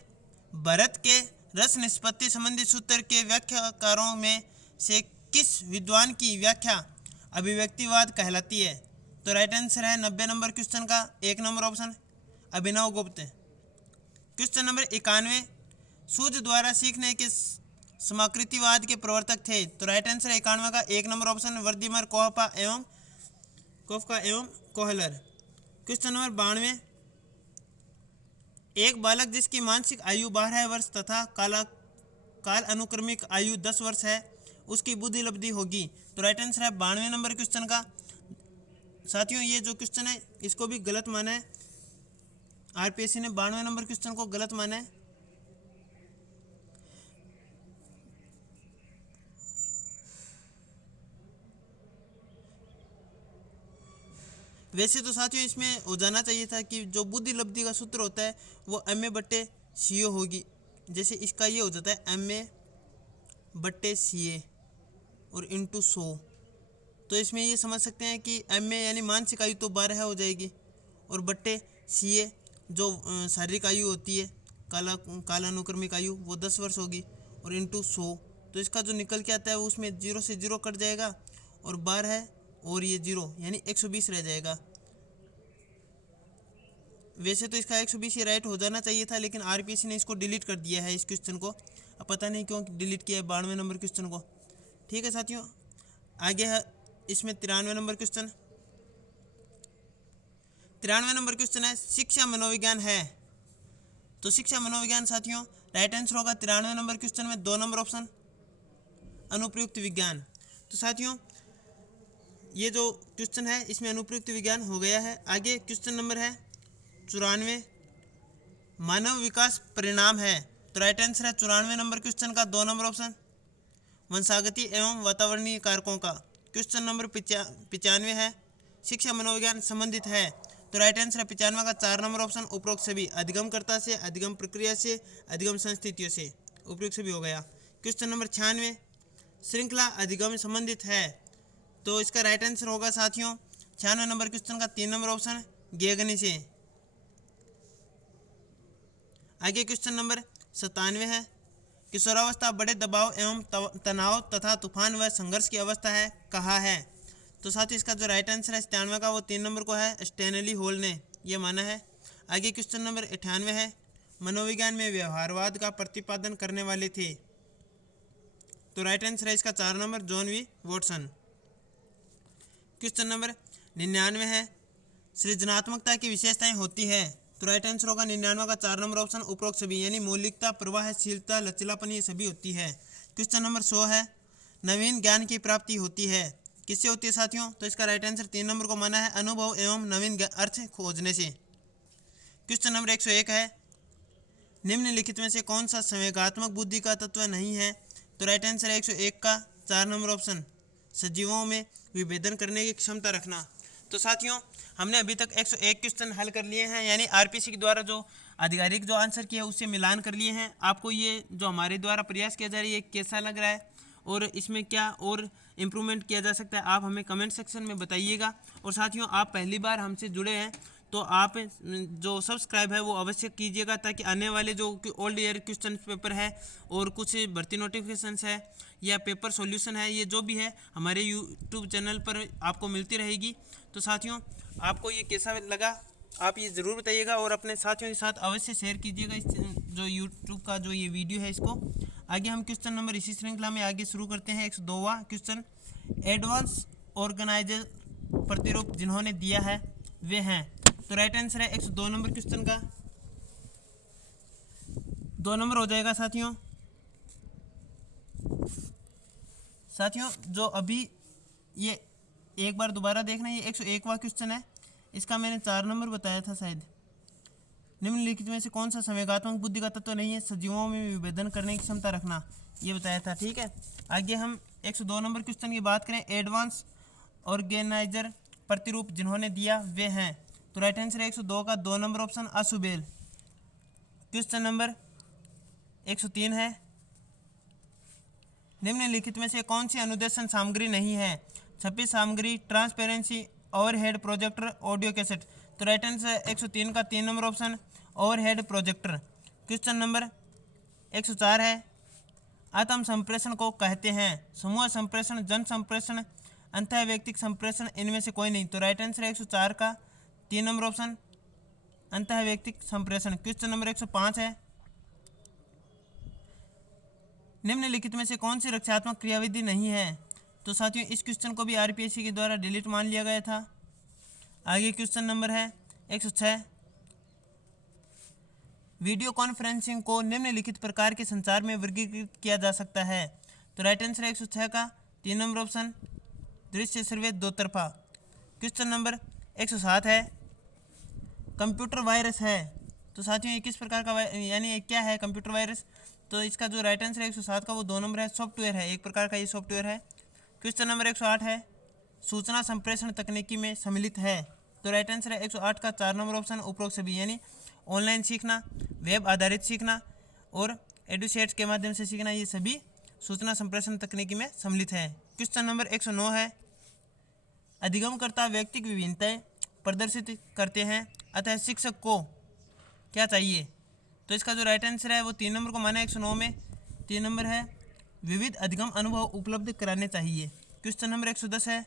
भरत के रस निष्पत्ति संबंधी सूत्र के व्याख्याकारों में से किस विद्वान की व्याख्या अभिव्यक्तिवाद कहलाती है? तो राइट आंसर है 90 नंबर क्वेश्चन का 1 नंबर ऑप्शन अभिनव गुप्त। क्वेश्चन नंबर 91, सूद द्वारा सीखने के समाकृतिवाद के प्रवर्तक थे? तो राइट आंसर 91 का 1 नंबर ऑप्शन वर्दीमर कोहफा एवं कोहलर। क्वेश्चन नंबर 92, एक बालक जिसकी मानसिक आयु 12 वर्ष तथा काल अनुक्रमिक आयु 10 वर्ष है उसकी बुद्धि लब्धि होगी। तो राइट आंसर है 92 नंबर क्वेश्चन का। साथियों ये जो क्वेश्चन है इसको भी गलत माना है, आरपीएससी ने 92 नंबर क्वेश्चन को गलत माना है। वैसे तो साथियों इसमें हो जाना चाहिए था कि जो बुद्धि लब्धि का सूत्र होता है वो MA/CO होगी। जैसे इसका ये हो जाता है MA/CA और इंटू 100। तो इसमें ये समझ सकते हैं कि MA यानी मानसिक आयु तो 12 हो जाएगी, और बट्टे CA जो शारीरिक आयु होती है, कालानुक्रमिक आयु, वो 10 वर्ष होगी, और इंटू 100। तो इसका जो निकल के आता है वो उसमें 0 से 0 कट जाएगा, और 12 है और ये 0 यानी 120 रह जाएगा। वैसे तो इसका 120 ही राइट हो जाना चाहिए था, लेकिन RPSC ने इसको डिलीट कर दिया है इस क्वेश्चन को। अब पता नहीं क्यों डिलीट किया है 92 नंबर क्वेश्चन को। ठीक है साथियों, आगे है इसमें 93 नंबर क्वेश्चन। 93 नंबर क्वेश्चन है शिक्षा मनोविज्ञान है। तो शिक्षा मनोविज्ञान साथियों राइट आंसर होगा 93 नंबर क्वेश्चन में 2 नंबर ऑप्शन अनुप्रयुक्त विज्ञान। तो साथियों ये जो क्वेश्चन है इसमें अनुप्रयुक्त विज्ञान हो गया है। आगे क्वेश्चन नंबर है 94 मानव विकास परिणाम है। तो राइट आंसर है 94 नंबर क्वेश्चन का 2 नंबर ऑप्शन वंशागति एवं वातावरणीय कारकों का। क्वेश्चन नंबर 95 है शिक्षा मनोविज्ञान संबंधित है। तो राइट आंसर है 95 का 4 नंबर ऑप्शन उपरोक्त सभी, अधिगमकर्ता से, अधिगम प्रक्रिया से, अधिगम संस्थितियों से, उपरोक्त सभी हो गया। क्वेश्चन नंबर 96 श्रृंखला अधिगम संबंधित है। तो इसका राइट आंसर होगा साथियों 96 नंबर क्वेश्चन का 3 नंबर ऑप्शन गेगनी से। आगे क्वेश्चन नंबर 97 है किशोरावस्था बड़े दबाव एवं तनाव तथा तूफान व संघर्ष की अवस्था है, कहा है। तो साथ ही इसका जो राइट आंसर है 97 का वो 3 नंबर को है स्टैनली हॉल ने ये माना है। आगे क्वेश्चन नंबर 98 है मनोविज्ञान में व्यवहारवाद का प्रतिपादन करने वाले थे। तो राइट आंसर है इसका 4 number John V Watson. Question number 99 है सृजनात्मकता की विशेषताएं होती है। तो राइट आंसर होगा 99 का 4 नंबर ऑप्शन उपरोक्त सभी, यानी मौलिकता, प्रवाहशीलता, लचीलापन ये सभी होती है। क्वेश्चन नंबर 100 है नवीन ज्ञान की प्राप्ति होती है, किससे होती है साथियों। तो इसका राइट आंसर 3 नंबर को माना है अनुभव एवं नवीन अर्थ खोजने से। क्वेश्चन नंबर 101 है निम्नलिखित में से कौन सा संवेगात्मक बुद्धि का तत्व नहीं है। तो राइट आंसर है 101 का 4 नंबर ऑप्शन सजीवों में विभेदन करने की क्षमता रखना। तो साथियों हमने अभी तक 101 क्वेश्चन हल कर लिए हैं, यानी RPSC के द्वारा जो आधिकारिक जो आंसर किया है उससे मिलान कर लिए हैं। आपको ये जो हमारे द्वारा प्रयास किया जा रहा है कैसा लग रहा है और इसमें क्या और इम्प्रूवमेंट किया जा सकता है, आप हमें कमेंट सेक्शन में बताइएगा। और साथियों आप पहली बार हमसे जुड़े हैं तो आप जो सब्सक्राइब है वो अवश्य कीजिएगा, ताकि आने वाले जो ओल्ड ईयर क्वेश्चन पेपर है और कुछ भर्ती नोटिफिकेशंस है या पेपर सॉल्यूशन है, ये जो भी है हमारे यूट्यूब चैनल पर आपको मिलती रहेगी। तो साथियों आपको ये कैसा लगा आप ये ज़रूर बताइएगा और अपने साथियों के साथ अवश्य शेयर कीजिएगा इस जो यूट्यूब का जो ये वीडियो है इसको। आगे हम क्वेश्चन नंबर इसी श्रृंखला में आगे शुरू करते हैं। 102वां क्वेश्चन एडवांस ऑर्गेनाइजर प्रतिरूप जिन्होंने दिया है वे हैं। तो राइट आंसर है 102 नंबर क्वेश्चन का 2 नंबर हो जाएगा साथियों। साथियों जो अभी ये एक बार दोबारा देखना, ये 101वां क्वेश्चन है, इसका मैंने 4 नंबर बताया था शायद। निम्नलिखित में से कौन सा संवेगात्मक बुद्धि का तत्व नहीं है, सजीवों में विभेदन करने की क्षमता रखना, ये बताया था। ठीक है, आगे हम 102 नंबर क्वेश्चन की बात करें। एडवांस ऑर्गेनाइजर प्रतिरूप जिन्होंने दिया वे हैं। तो राइट आंसर है 102 का 2 नंबर ऑप्शन असुबेल। क्वेश्चन नंबर 103 है निम्नलिखित में से कौन सी अनुदेशन सामग्री नहीं है। छपी सामग्री, transparency, overhead projector, audio cassette. तो राइट आंसर 103 का 3 number option overhead projector. Question number 104 है आत्म संप्रेषण को कहते हैं। समूह संप्रेषण, जन संप्रेषण, अंतः व्यक्तिक संप्रेषण, इनमें से कोई नहीं। तो राइट आंसर है 104 का 3 नंबर ऑप्शन अंतः व्यक्तिक संप्रेषण। क्वेश्चन नंबर 105 है निम्नलिखित में से कौन सी रक्षात्मक क्रियाविधि नहीं है। तो साथियों इस क्वेश्चन को भी RPSC के द्वारा डिलीट मान लिया गया था। आगे क्वेश्चन नंबर है 106 वीडियो कॉन्फ्रेंसिंग को निम्नलिखित प्रकार के संचार में वर्गीकृत किया जा सकता है। तो राइट आंसर है 106 का 3 नंबर ऑप्शन दृश्य श्रव्य दो तरफा। क्वेश्चन नंबर 107 है कंप्यूटर वायरस है। तो साथियों ये किस प्रकार का यानी ये क्या है कंप्यूटर वायरस। तो इसका जो राइट आंसर है 107 का वो 2 नंबर है सॉफ्टवेयर है, एक प्रकार का ये सॉफ्टवेयर है। क्वेश्चन नंबर 108 है सूचना संप्रेषण तकनीकी में सम्मिलित है। तो राइट आंसर है 108 का 4 नंबर ऑप्शन उपरोक्त सभी, यानी ऑनलाइन सीखना, वेब आधारित सीखना और एडुसेट्स के माध्यम से सीखना, ये सभी सूचना संप्रेषण तकनीकी में सम्मिलित है। क्वेश्चन नंबर 109 है, अधिगमकर्ता व्यक्तिगत विभिन्नताएं प्रदर्शित करते हैं, अतः शिक्षक को क्या चाहिए? तो इसका जो राइट आंसर है वो 3 नंबर को माना है। 109 में 3 नंबर है, विविध अधिगम अनुभव उपलब्ध कराने चाहिए। क्वेश्चन नंबर 110 है,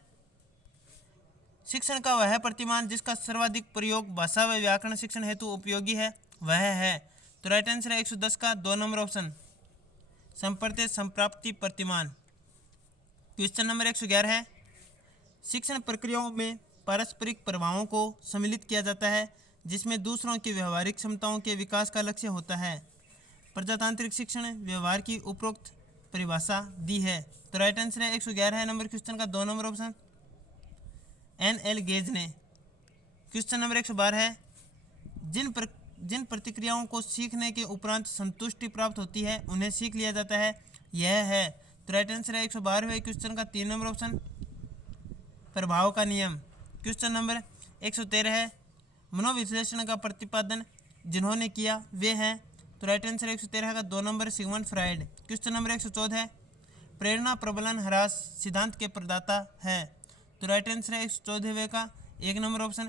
शिक्षण का वह प्रतिमान जिसका सर्वाधिक प्रयोग भाषा व व्याकरण शिक्षण हेतु उपयोगी है वह है। तो राइट आंसर है 110 का 2 नंबर ऑप्शन संप्रत्य संप्राप्ति प्रतिमान। क्वेश्चन नंबर 111 है, शिक्षण प्रक्रियाओं में पारस्परिक प्रभावों को सम्मिलित किया जाता है जिसमें दूसरों की व्यवहारिक क्षमताओं के विकास का लक्ष्य होता है। प्रजातांत्रिक शिक्षण व्यवहार की उपरोक्त परिभाषा दी है। तो राइट आंसर है 111 है नंबर क्वेश्चन का 2 नंबर ऑप्शन NL गेज ने। क्वेश्चन नंबर 112 है, जिन प्रतिक्रियाओं को सीखने के उपरांत संतुष्टि प्राप्त होती है उन्हें सीख लिया जाता है, यह है। तो राइट आंसर है 112 क्वेश्चन का 3 नंबर ऑप्शन प्रभाव का नियम। क्वेश्चन नंबर 113 है, मनोविश्लेषण का प्रतिपादन जिन्होंने किया वे हैं। तो राइट आंसर 113 का 2 number Sigmund Freud. Question number 114 है, प्रेरणा प्रबलन ह्रास सिद्धांत के प्रदाता है। तो राइट आंसर है 114 का 1 नंबर ऑप्शन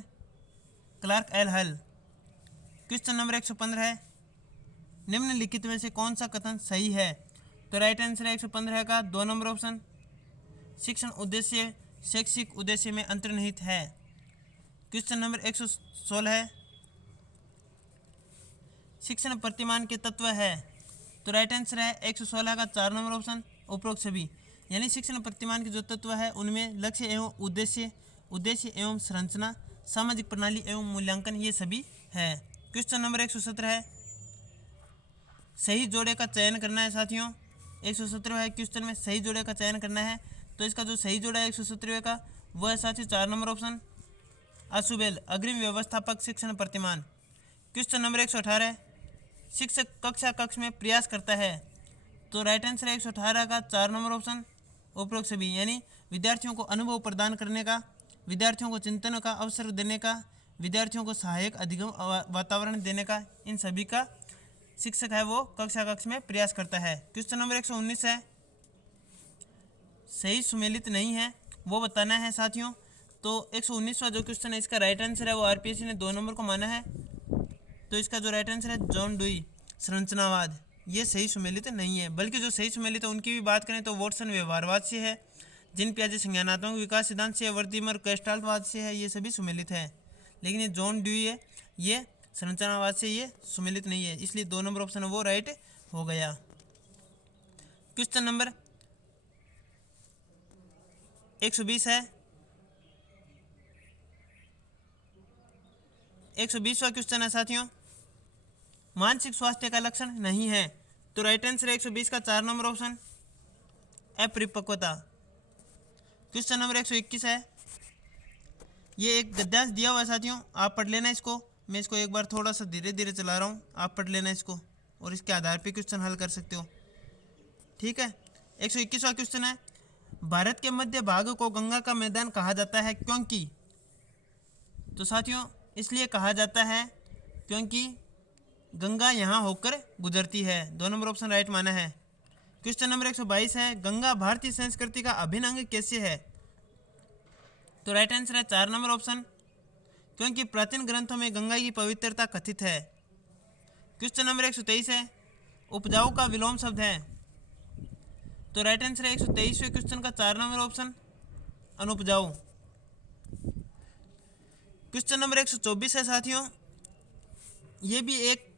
क्लार्क एल हल। क्वेश्चन नंबर 115 है, निम्नलिखित में से कौन सा कथन सही है? तो राइट आंसर है 115 का 2 नंबर ऑप्शन शिक्षण उद्देश्य शैक्षिक उद्देश्य में अंतर्निहित है। क्वेश्चन नंबर 116 है, शिक्षण प्रतिमान के तत्व है। तो राइट आंसर है 116 का 4 नंबर ऑप्शन उपरोक्त सभी, यानी शिक्षण प्रतिमान के जो तत्व है उनमें लक्ष्य एवं उद्देश्य एवं संरचना, सामाजिक प्रणाली एवं मूल्यांकन, ये सभी है। क्वेश्चन नंबर 117 है, सही जोड़े का चयन करना है साथियों। 117 है क्वेश्चन में सही जोड़े का चयन करना है। तो इसका जो सही जोड़ा है 117 का वह है साथियों 4 नंबर ऑप्शन अशुबेल अग्रिम व्यवस्थापक शिक्षण प्रतिमान। क्वेश्चन नंबर 118 है, शिक्षक कक्ष में प्रयास करता है। तो राइट आंसर है 118 का 4 नंबर ऑप्शन उपरोक्त सभी, यानी विद्यार्थियों को अनुभव प्रदान करने का, विद्यार्थियों को चिंतन का अवसर देने का, विद्यार्थियों को सहायक अधिगम वातावरण देने का, इन सभी का शिक्षक है वो कक्ष में प्रयास करता है। क्वेश्चन नंबर 119 है, सही सुमेलित नहीं है वो बताना है साथियों। तो 119वां जो क्वेश्चन है इसका राइट आंसर है वो आरपीएससी ने 2 नंबर को माना है। तो इसका जो राइट आंसर है जॉन डुई संरचनावाद, ये सही सुमेलित नहीं है, बल्कि जो सही सुमेलित है उनकी भी बात करें तो वॉटसन व्यवहारवाद से है, जिन पियाजे संज्ञानात्मक विकास सिद्धांत से, वर्दीमर गेस्टाल्टवाद से है, ये सभी सुमेलित है। लेकिन ये जॉन ड्यूई है ये संरचनावाद से ये सुमेलित नहीं है, इसलिए 2 नंबर ऑप्शन है वो राइट हो गया। क्वेश्चन नंबर 120 है, 120वां क्वेश्चन है साथियों, मानसिक स्वास्थ्य का लक्षण नहीं है। तो राइट आंसर है 120 का 4 नंबर ऑप्शन अपरिपक्वता। क्वेश्चन नंबर 121 है, ये एक गद्यांश दिया हुआ है साथियों, आप पढ़ लेना इसको। मैं इसको एक बार थोड़ा सा धीरे धीरे चला रहा हूँ, आप पढ़ लेना इसको और इसके आधार पे क्वेश्चन हल कर सकते हो, ठीक है। 121वां क्वेश्चन है, भारत के मध्य भाग को गंगा का मैदान कहा जाता है क्योंकि? तो साथियों इसलिए कहा जाता है क्योंकि गंगा यहाँ होकर गुजरती है। 2 नंबर ऑप्शन राइट माना है। क्वेश्चन नंबर 122 है, गंगा भारतीय संस्कृति का अभिन्न अंग कैसे है? तो राइट आंसर है 4 नंबर ऑप्शन क्योंकि प्राचीन ग्रंथों में गंगा की पवित्रता कथित है। क्वेश्चन नंबर 123 है, उपजाऊ का विलोम शब्द है। तो राइट आंसर है 123वें क्वेश्चन का 4 नंबर ऑप्शन अनुपजाऊ। क्वेश्चन नंबर 124 है साथियों, ये भी एक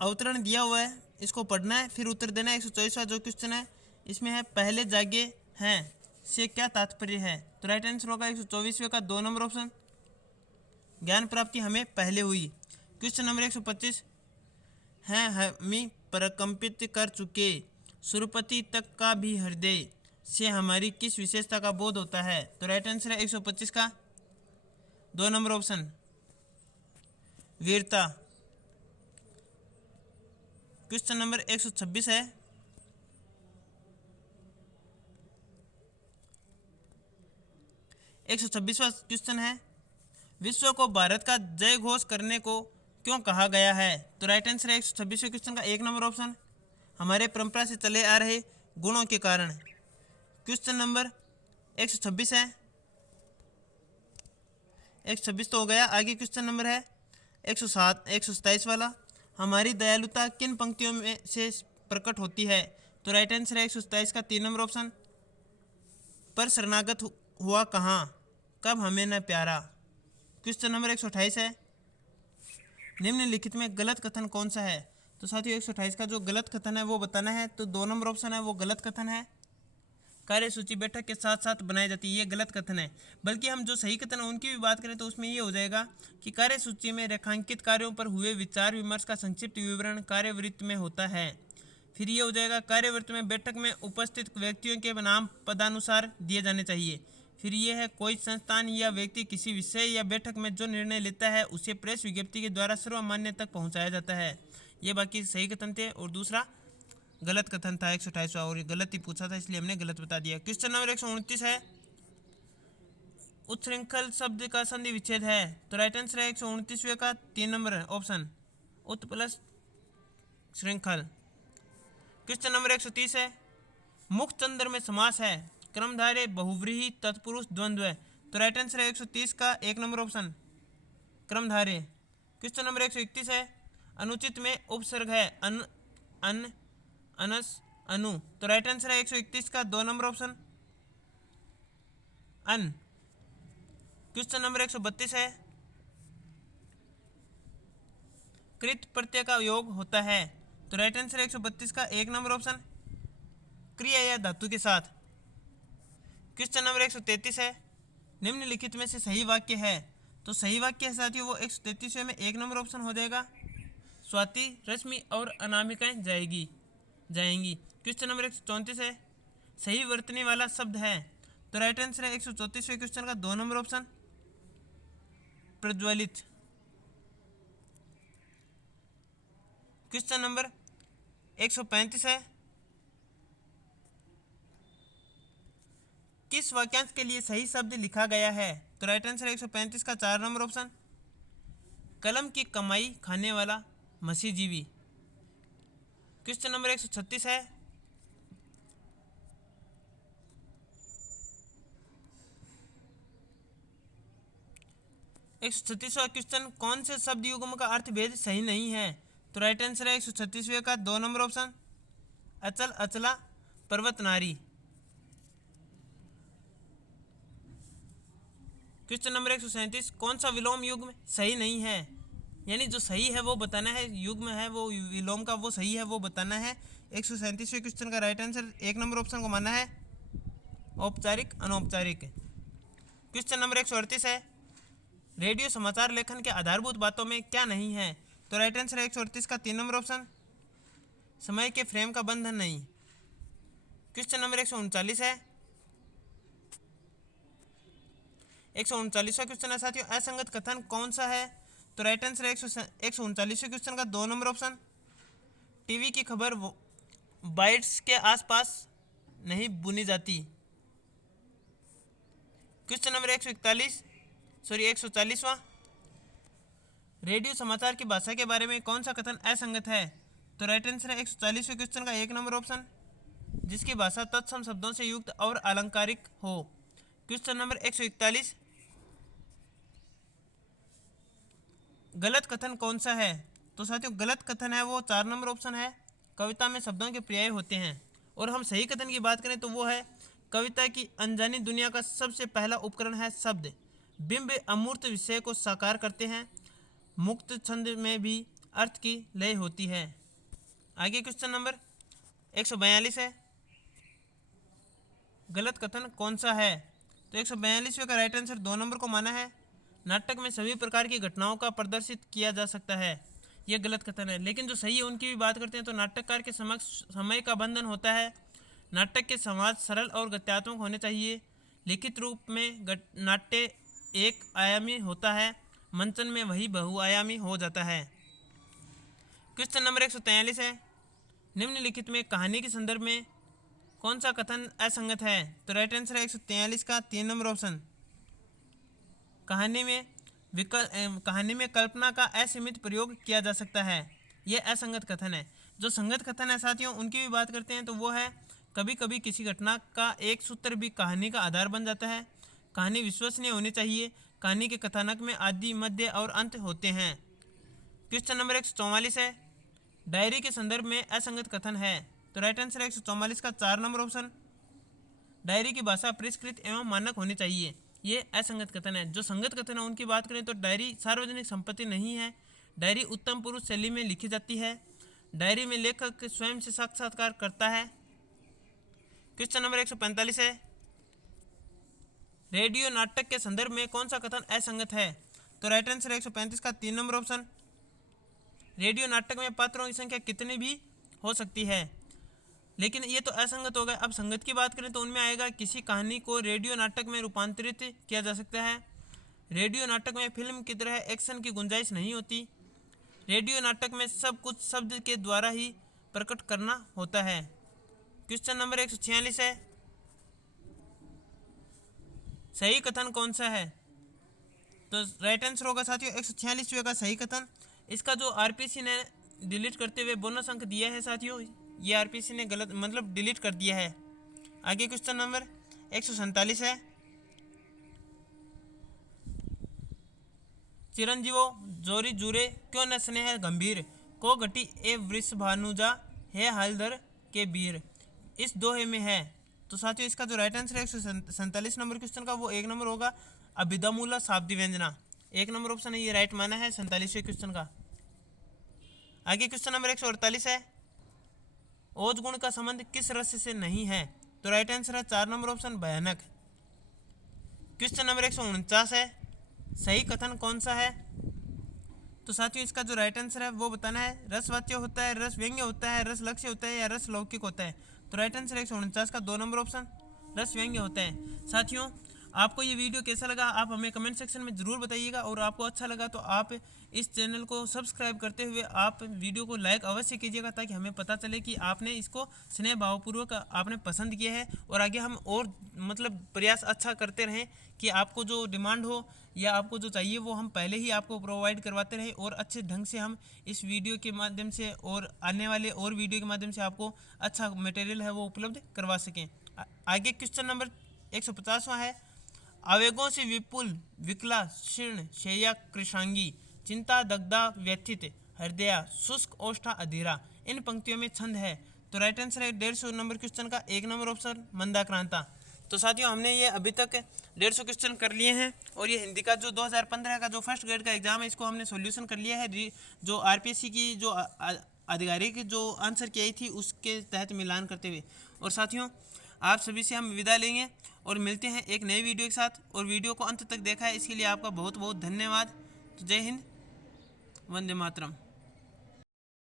अवतरण दिया हुआ है, इसको पढ़ना है फिर उत्तर देना है। 124वां जो क्वेश्चन है इसमें है पहले जागे हैं से क्या तात्पर्य है? तो राइट आंसर होगा 124वें का 2 नंबर ऑप्शन ज्ञान प्राप्ति हमें पहले हुई। क्वेश्चन नंबर 125 है, हमी प्रकंपित कर चुके सुरपति तक का भी हृदय से हमारी किस विशेषता का बोध होता है? तो राइट आंसर है 125 का 2 नंबर ऑप्शन वीरता। क्वेश्चन नंबर 126 है, एक 126वां क्वेश्चन है, विश्व को भारत का जय घोष करने को क्यों कहा गया है? तो राइट आंसर है 126वें क्वेश्चन का 1 नंबर ऑप्शन, हमारे परंपरा से चले आ रहे गुणों के कारण। क्वेश्चन नंबर 126 है, 126 तो हो गया। आगे क्वेश्चन नंबर है 127 वाला, हमारी दयालुता किन पंक्तियों में से प्रकट होती है? तो राइट आंसर है 127 का 3 नंबर ऑप्शन, पर शरणागत हुआ कहाँ, कब हमें न प्यारा। क्वेश्चन नंबर 128 है, निम्नलिखित में गलत कथन कौन सा है? तो साथियों 128 का जो गलत कथन है वो बताना है। तो 2 नंबर ऑप्शन है वो गलत कथन है, कार्य सूची बैठक के साथ साथ बनाई जाती है, ये गलत कथन है। बल्कि हम जो सही कथन है उनकी भी बात करें तो उसमें ये हो जाएगा कि कार्य सूची में रेखांकित कार्यों पर हुए विचार विमर्श का संक्षिप्त विवरण कार्यवृत्त में होता है। फिर ये हो जाएगा कार्यवृत्त में बैठक में उपस्थित व्यक्तियों के नाम पदानुसार दिए जाने चाहिए। फिर ये है कोई संस्थान या व्यक्ति किसी विषय या बैठक में जो निर्णय लेता है उसे प्रेस विज्ञप्ति के द्वारा सर्वमान्य तक पहुंचाया जाता है। ये बाकी सही कथन थे और दूसरा गलत कथन था 128वां, और ये गलत ही पूछा था इसलिए हमने गलत बता दिया। क्वेश्चन नंबर 129 है, उत्श्रृंखल शब्द का संधि विच्छेद है? तो राइट आंसर है 129वें का 3 नंबर ऑप्शन, उत प्लस श्रृंखल। क्वेश्चन नंबर 130 है, मुख चंद्र में समास है, क्रमधारय बहुव्रीहि तत्पुरुष द्वंद्व। तो राइट आंसर है 130 का 1 नंबर ऑप्शन, क्रमधारय। क्वेश्चन नंबर 131 है, अनुचित में उपसर्ग है, अन अन अनस अनु। तो राइट आंसर है 131 का 2 नंबर ऑप्शन, अन। क्वेश्चन नंबर 132 है, कृत प्रत्यय का योग होता है? तो राइट आंसर है 132 का 1 नंबर ऑप्शन, क्रिया या धातु के साथ। क्वेश्चन नंबर 133 है, निम्नलिखित में से सही वाक्य है? तो सही वाक्य है साथियों वो 133वें में 1 नंबर ऑप्शन हो जाएगा, स्वाति रश्मि और अनामिकाएं जाएंगी। क्वेश्चन नंबर 134 है, सही वर्तनी वाला शब्द है? तो राइट आंसर है 134वें क्वेश्चन का 2 नंबर ऑप्शन, प्रज्वलित। क्वेश्चन नंबर 135 है, किस वाक्यांश के लिए सही शब्द लिखा गया है? तो राइट आंसर है 135 का 4 नंबर ऑप्शन, कलम की कमाई खाने वाला मसीहजीवी। क्वेश्चन नंबर 136 है, 136वां क्वेश्चन, कौन से शब्द युग्म का अर्थ भेद सही नहीं है? तो राइट आंसर है 136वें का 2 नंबर ऑप्शन, अचल अचला पर्वत नारी। क्वेश्चन नंबर 137, कौन सा विलोम युग्म सही नहीं है? यानी जो सही है वो बताना है, युग्म है वो विलोम का वो सही है वो बताना है। 137वें क्वेश्चन का राइट आंसर 1 नंबर ऑप्शन को माना है, औपचारिक अनौपचारिक। क्वेश्चन नंबर 138 है, रेडियो समाचार लेखन के आधारभूत बातों में क्या नहीं है? तो राइट आंसर है 138 का 3 नंबर ऑप्शन, समय के फ्रेम का बंधन नहीं। क्वेश्चन नंबर 139 है, 139वां क्वेश्चन है साथियों, असंगत कथन कौन सा है? तो राइट आंसर है 139वें क्वेश्चन का 2 नंबर ऑप्शन, टीवी की खबर बाइट्स के आसपास नहीं बुनी जाती। क्वेश्चन नंबर 140वां, रेडियो समाचार की भाषा के बारे में कौन सा कथन असंगत है? तो राइट आंसर है 140वें क्वेश्चन का 1 नंबर ऑप्शन, जिसकी भाषा तत्सम शब्दों से युक्त और अलंकारिक हो। क्वेश्चन नंबर 141, गलत कथन कौन सा है? तो साथियों गलत कथन है वो 4 नंबर ऑप्शन है, कविता में शब्दों के पर्याय होते हैं। और हम सही कथन की बात करें तो वो है, कविता की अनजानी दुनिया का सबसे पहला उपकरण है शब्द, बिंब अमूर्त विषय को साकार करते हैं, मुक्त छंद में भी अर्थ की लय होती है। आगे क्वेश्चन नंबर 142 है, गलत कथन कौन सा है? तो 142वें का राइट आंसर 2 नंबर को माना है, नाटक में सभी प्रकार की घटनाओं का प्रदर्शित किया जा सकता है। यह गलत कथन है, लेकिन जो सही है उनकी भी बात करते हैं तो नाटककार के समक्ष समय का बंधन होता है, नाटक के संवाद सरल और गत्यात्मक होने चाहिए, लिखित रूप में नाट्य एक आयामी होता है, मंचन में वही बहुआयामी हो जाता है। क्वेश्चन नंबर 143 है, निम्नलिखित में कहानी के संदर्भ में कौन सा कथन असंगत है? तो राइट आंसर है 143 का 3 नंबर ऑप्शन, कहानी में कहानी में कल्पना का असीमित प्रयोग किया जा सकता है। ये असंगत कथन है। जो संगत कथन है साथियों, उनकी भी बात करते हैं तो वो है कभी कभी किसी घटना का एक सूत्र भी कहानी का आधार बन जाता है। कहानी विश्वसनीय होनी चाहिए। कहानी के कथानक में आदि, मध्य और अंत होते हैं। क्वेश्चन नंबर 144 है, डायरी के संदर्भ में असंगत कथन है। तो राइट आंसर है 144 का 4 नंबर ऑप्शन। डायरी की भाषा परिष्कृत एवं मानक होनी चाहिए। ये असंगत कथन है। जो संगत कथन है उनकी बात करें तो डायरी सार्वजनिक संपत्ति नहीं है। डायरी उत्तम पुरुष शैली में लिखी जाती है। डायरी में लेखक स्वयं से साक्षात्कार करता है। क्वेश्चन नंबर 145 है, रेडियो नाटक के संदर्भ में कौन सा कथन असंगत है। तो राइट आंसर है 135 का 3 नंबर ऑप्शन। रेडियो नाटक में पात्रों की संख्या कितनी भी हो सकती है, लेकिन ये तो असंगत हो गया। अब संगत की बात करें तो उनमें आएगा किसी कहानी को रेडियो नाटक में रूपांतरित किया जा सकता है। रेडियो नाटक में फिल्म की तरह एक्शन की गुंजाइश नहीं होती। रेडियो नाटक में सब कुछ शब्द के द्वारा ही प्रकट करना होता है। क्वेश्चन नंबर 146 है, सही कथन कौन सा है। तो राइट आंसर होगा साथियों 146 का सही कथन। इसका जो आरपीसी ने डिलीट करते हुए बोनस अंक दिया है साथियों, ये आरपीसी ने गलत मतलब डिलीट कर दिया है। आगे क्वेश्चन नंबर 147 है, चिरंजीवो जोरी जुरे क्यों न स्नेह गंभीर, को घटी ए वृषभानुजा है हालदर के बीर, इस दोहे में है। तो साथियों इसका जो राइट आंसर है 147 नंबर क्वेश्चन का वो 1 नंबर होगा, अभिधामूला शाब्दी व्यंजना। 1 नंबर ऑप्शन है, ये राइट माना है 47वें क्वेश्चन का। आगे क्वेश्चन नंबर 148 है, ओज गुण का संबंध किस रस से नहीं है। तो राइट आंसर है 4 नंबर ऑप्शन भयानक। क्वेश्चन नंबर 149 है, सही कथन कौन सा है। तो साथियों इसका जो राइट आंसर है वो बताना है, रसवाच्य होता है, रस व्यंग्य होता है, रस लक्ष्य होता है या रस लौकिक होता है। तो राइट आंसर 149 का 2 नंबर ऑप्शन रस व्यंग्य होता है। साथियों आपको ये वीडियो कैसा लगा आप हमें कमेंट सेक्शन में ज़रूर बताइएगा, और आपको अच्छा लगा तो आप इस चैनल को सब्सक्राइब करते हुए आप वीडियो को लाइक अवश्य कीजिएगा, ताकि हमें पता चले कि आपने इसको स्नेह भावपूर्वक आपने पसंद किया है, और आगे हम और मतलब प्रयास अच्छा करते रहें कि आपको जो डिमांड हो या आपको जो चाहिए वो हम पहले ही आपको प्रोवाइड करवाते रहें, और अच्छे ढंग से हम इस वीडियो के माध्यम से और आने वाले और वीडियो के माध्यम से आपको अच्छा मटेरियल है वो उपलब्ध करवा सकें। आगे क्वेश्चन नंबर 150वां है, आवेगों से विपुल विकला शीर्ण शैया कृषांगी, चिंता दग्धा व्यथित हृदया शुष्क ओष्ठा अधीरा, इन पंक्तियों में छंद है। तो राइट आंसर है 150 नंबर क्वेश्चन का 1 नंबर ऑप्शन मंदाक्रांता। तो साथियों हमने ये अभी तक 150 क्वेश्चन कर लिए हैं, और ये हिंदी का जो 2015 का जो फर्स्ट ग्रेड का एग्जाम है इसको हमने सॉल्यूशन कर लिया है। जो आरपीएससी की जो आधिकारिक जो आंसर की आई थी उसके तहत मिलान करते हुए। और साथियों आप सभी से हम विदा लेंगे और मिलते हैं एक नए वीडियो के साथ, और वीडियो को अंत तक देखा है इसके लिए आपका बहुत बहुत धन्यवाद। तो जय हिंद, वंदे मातरम।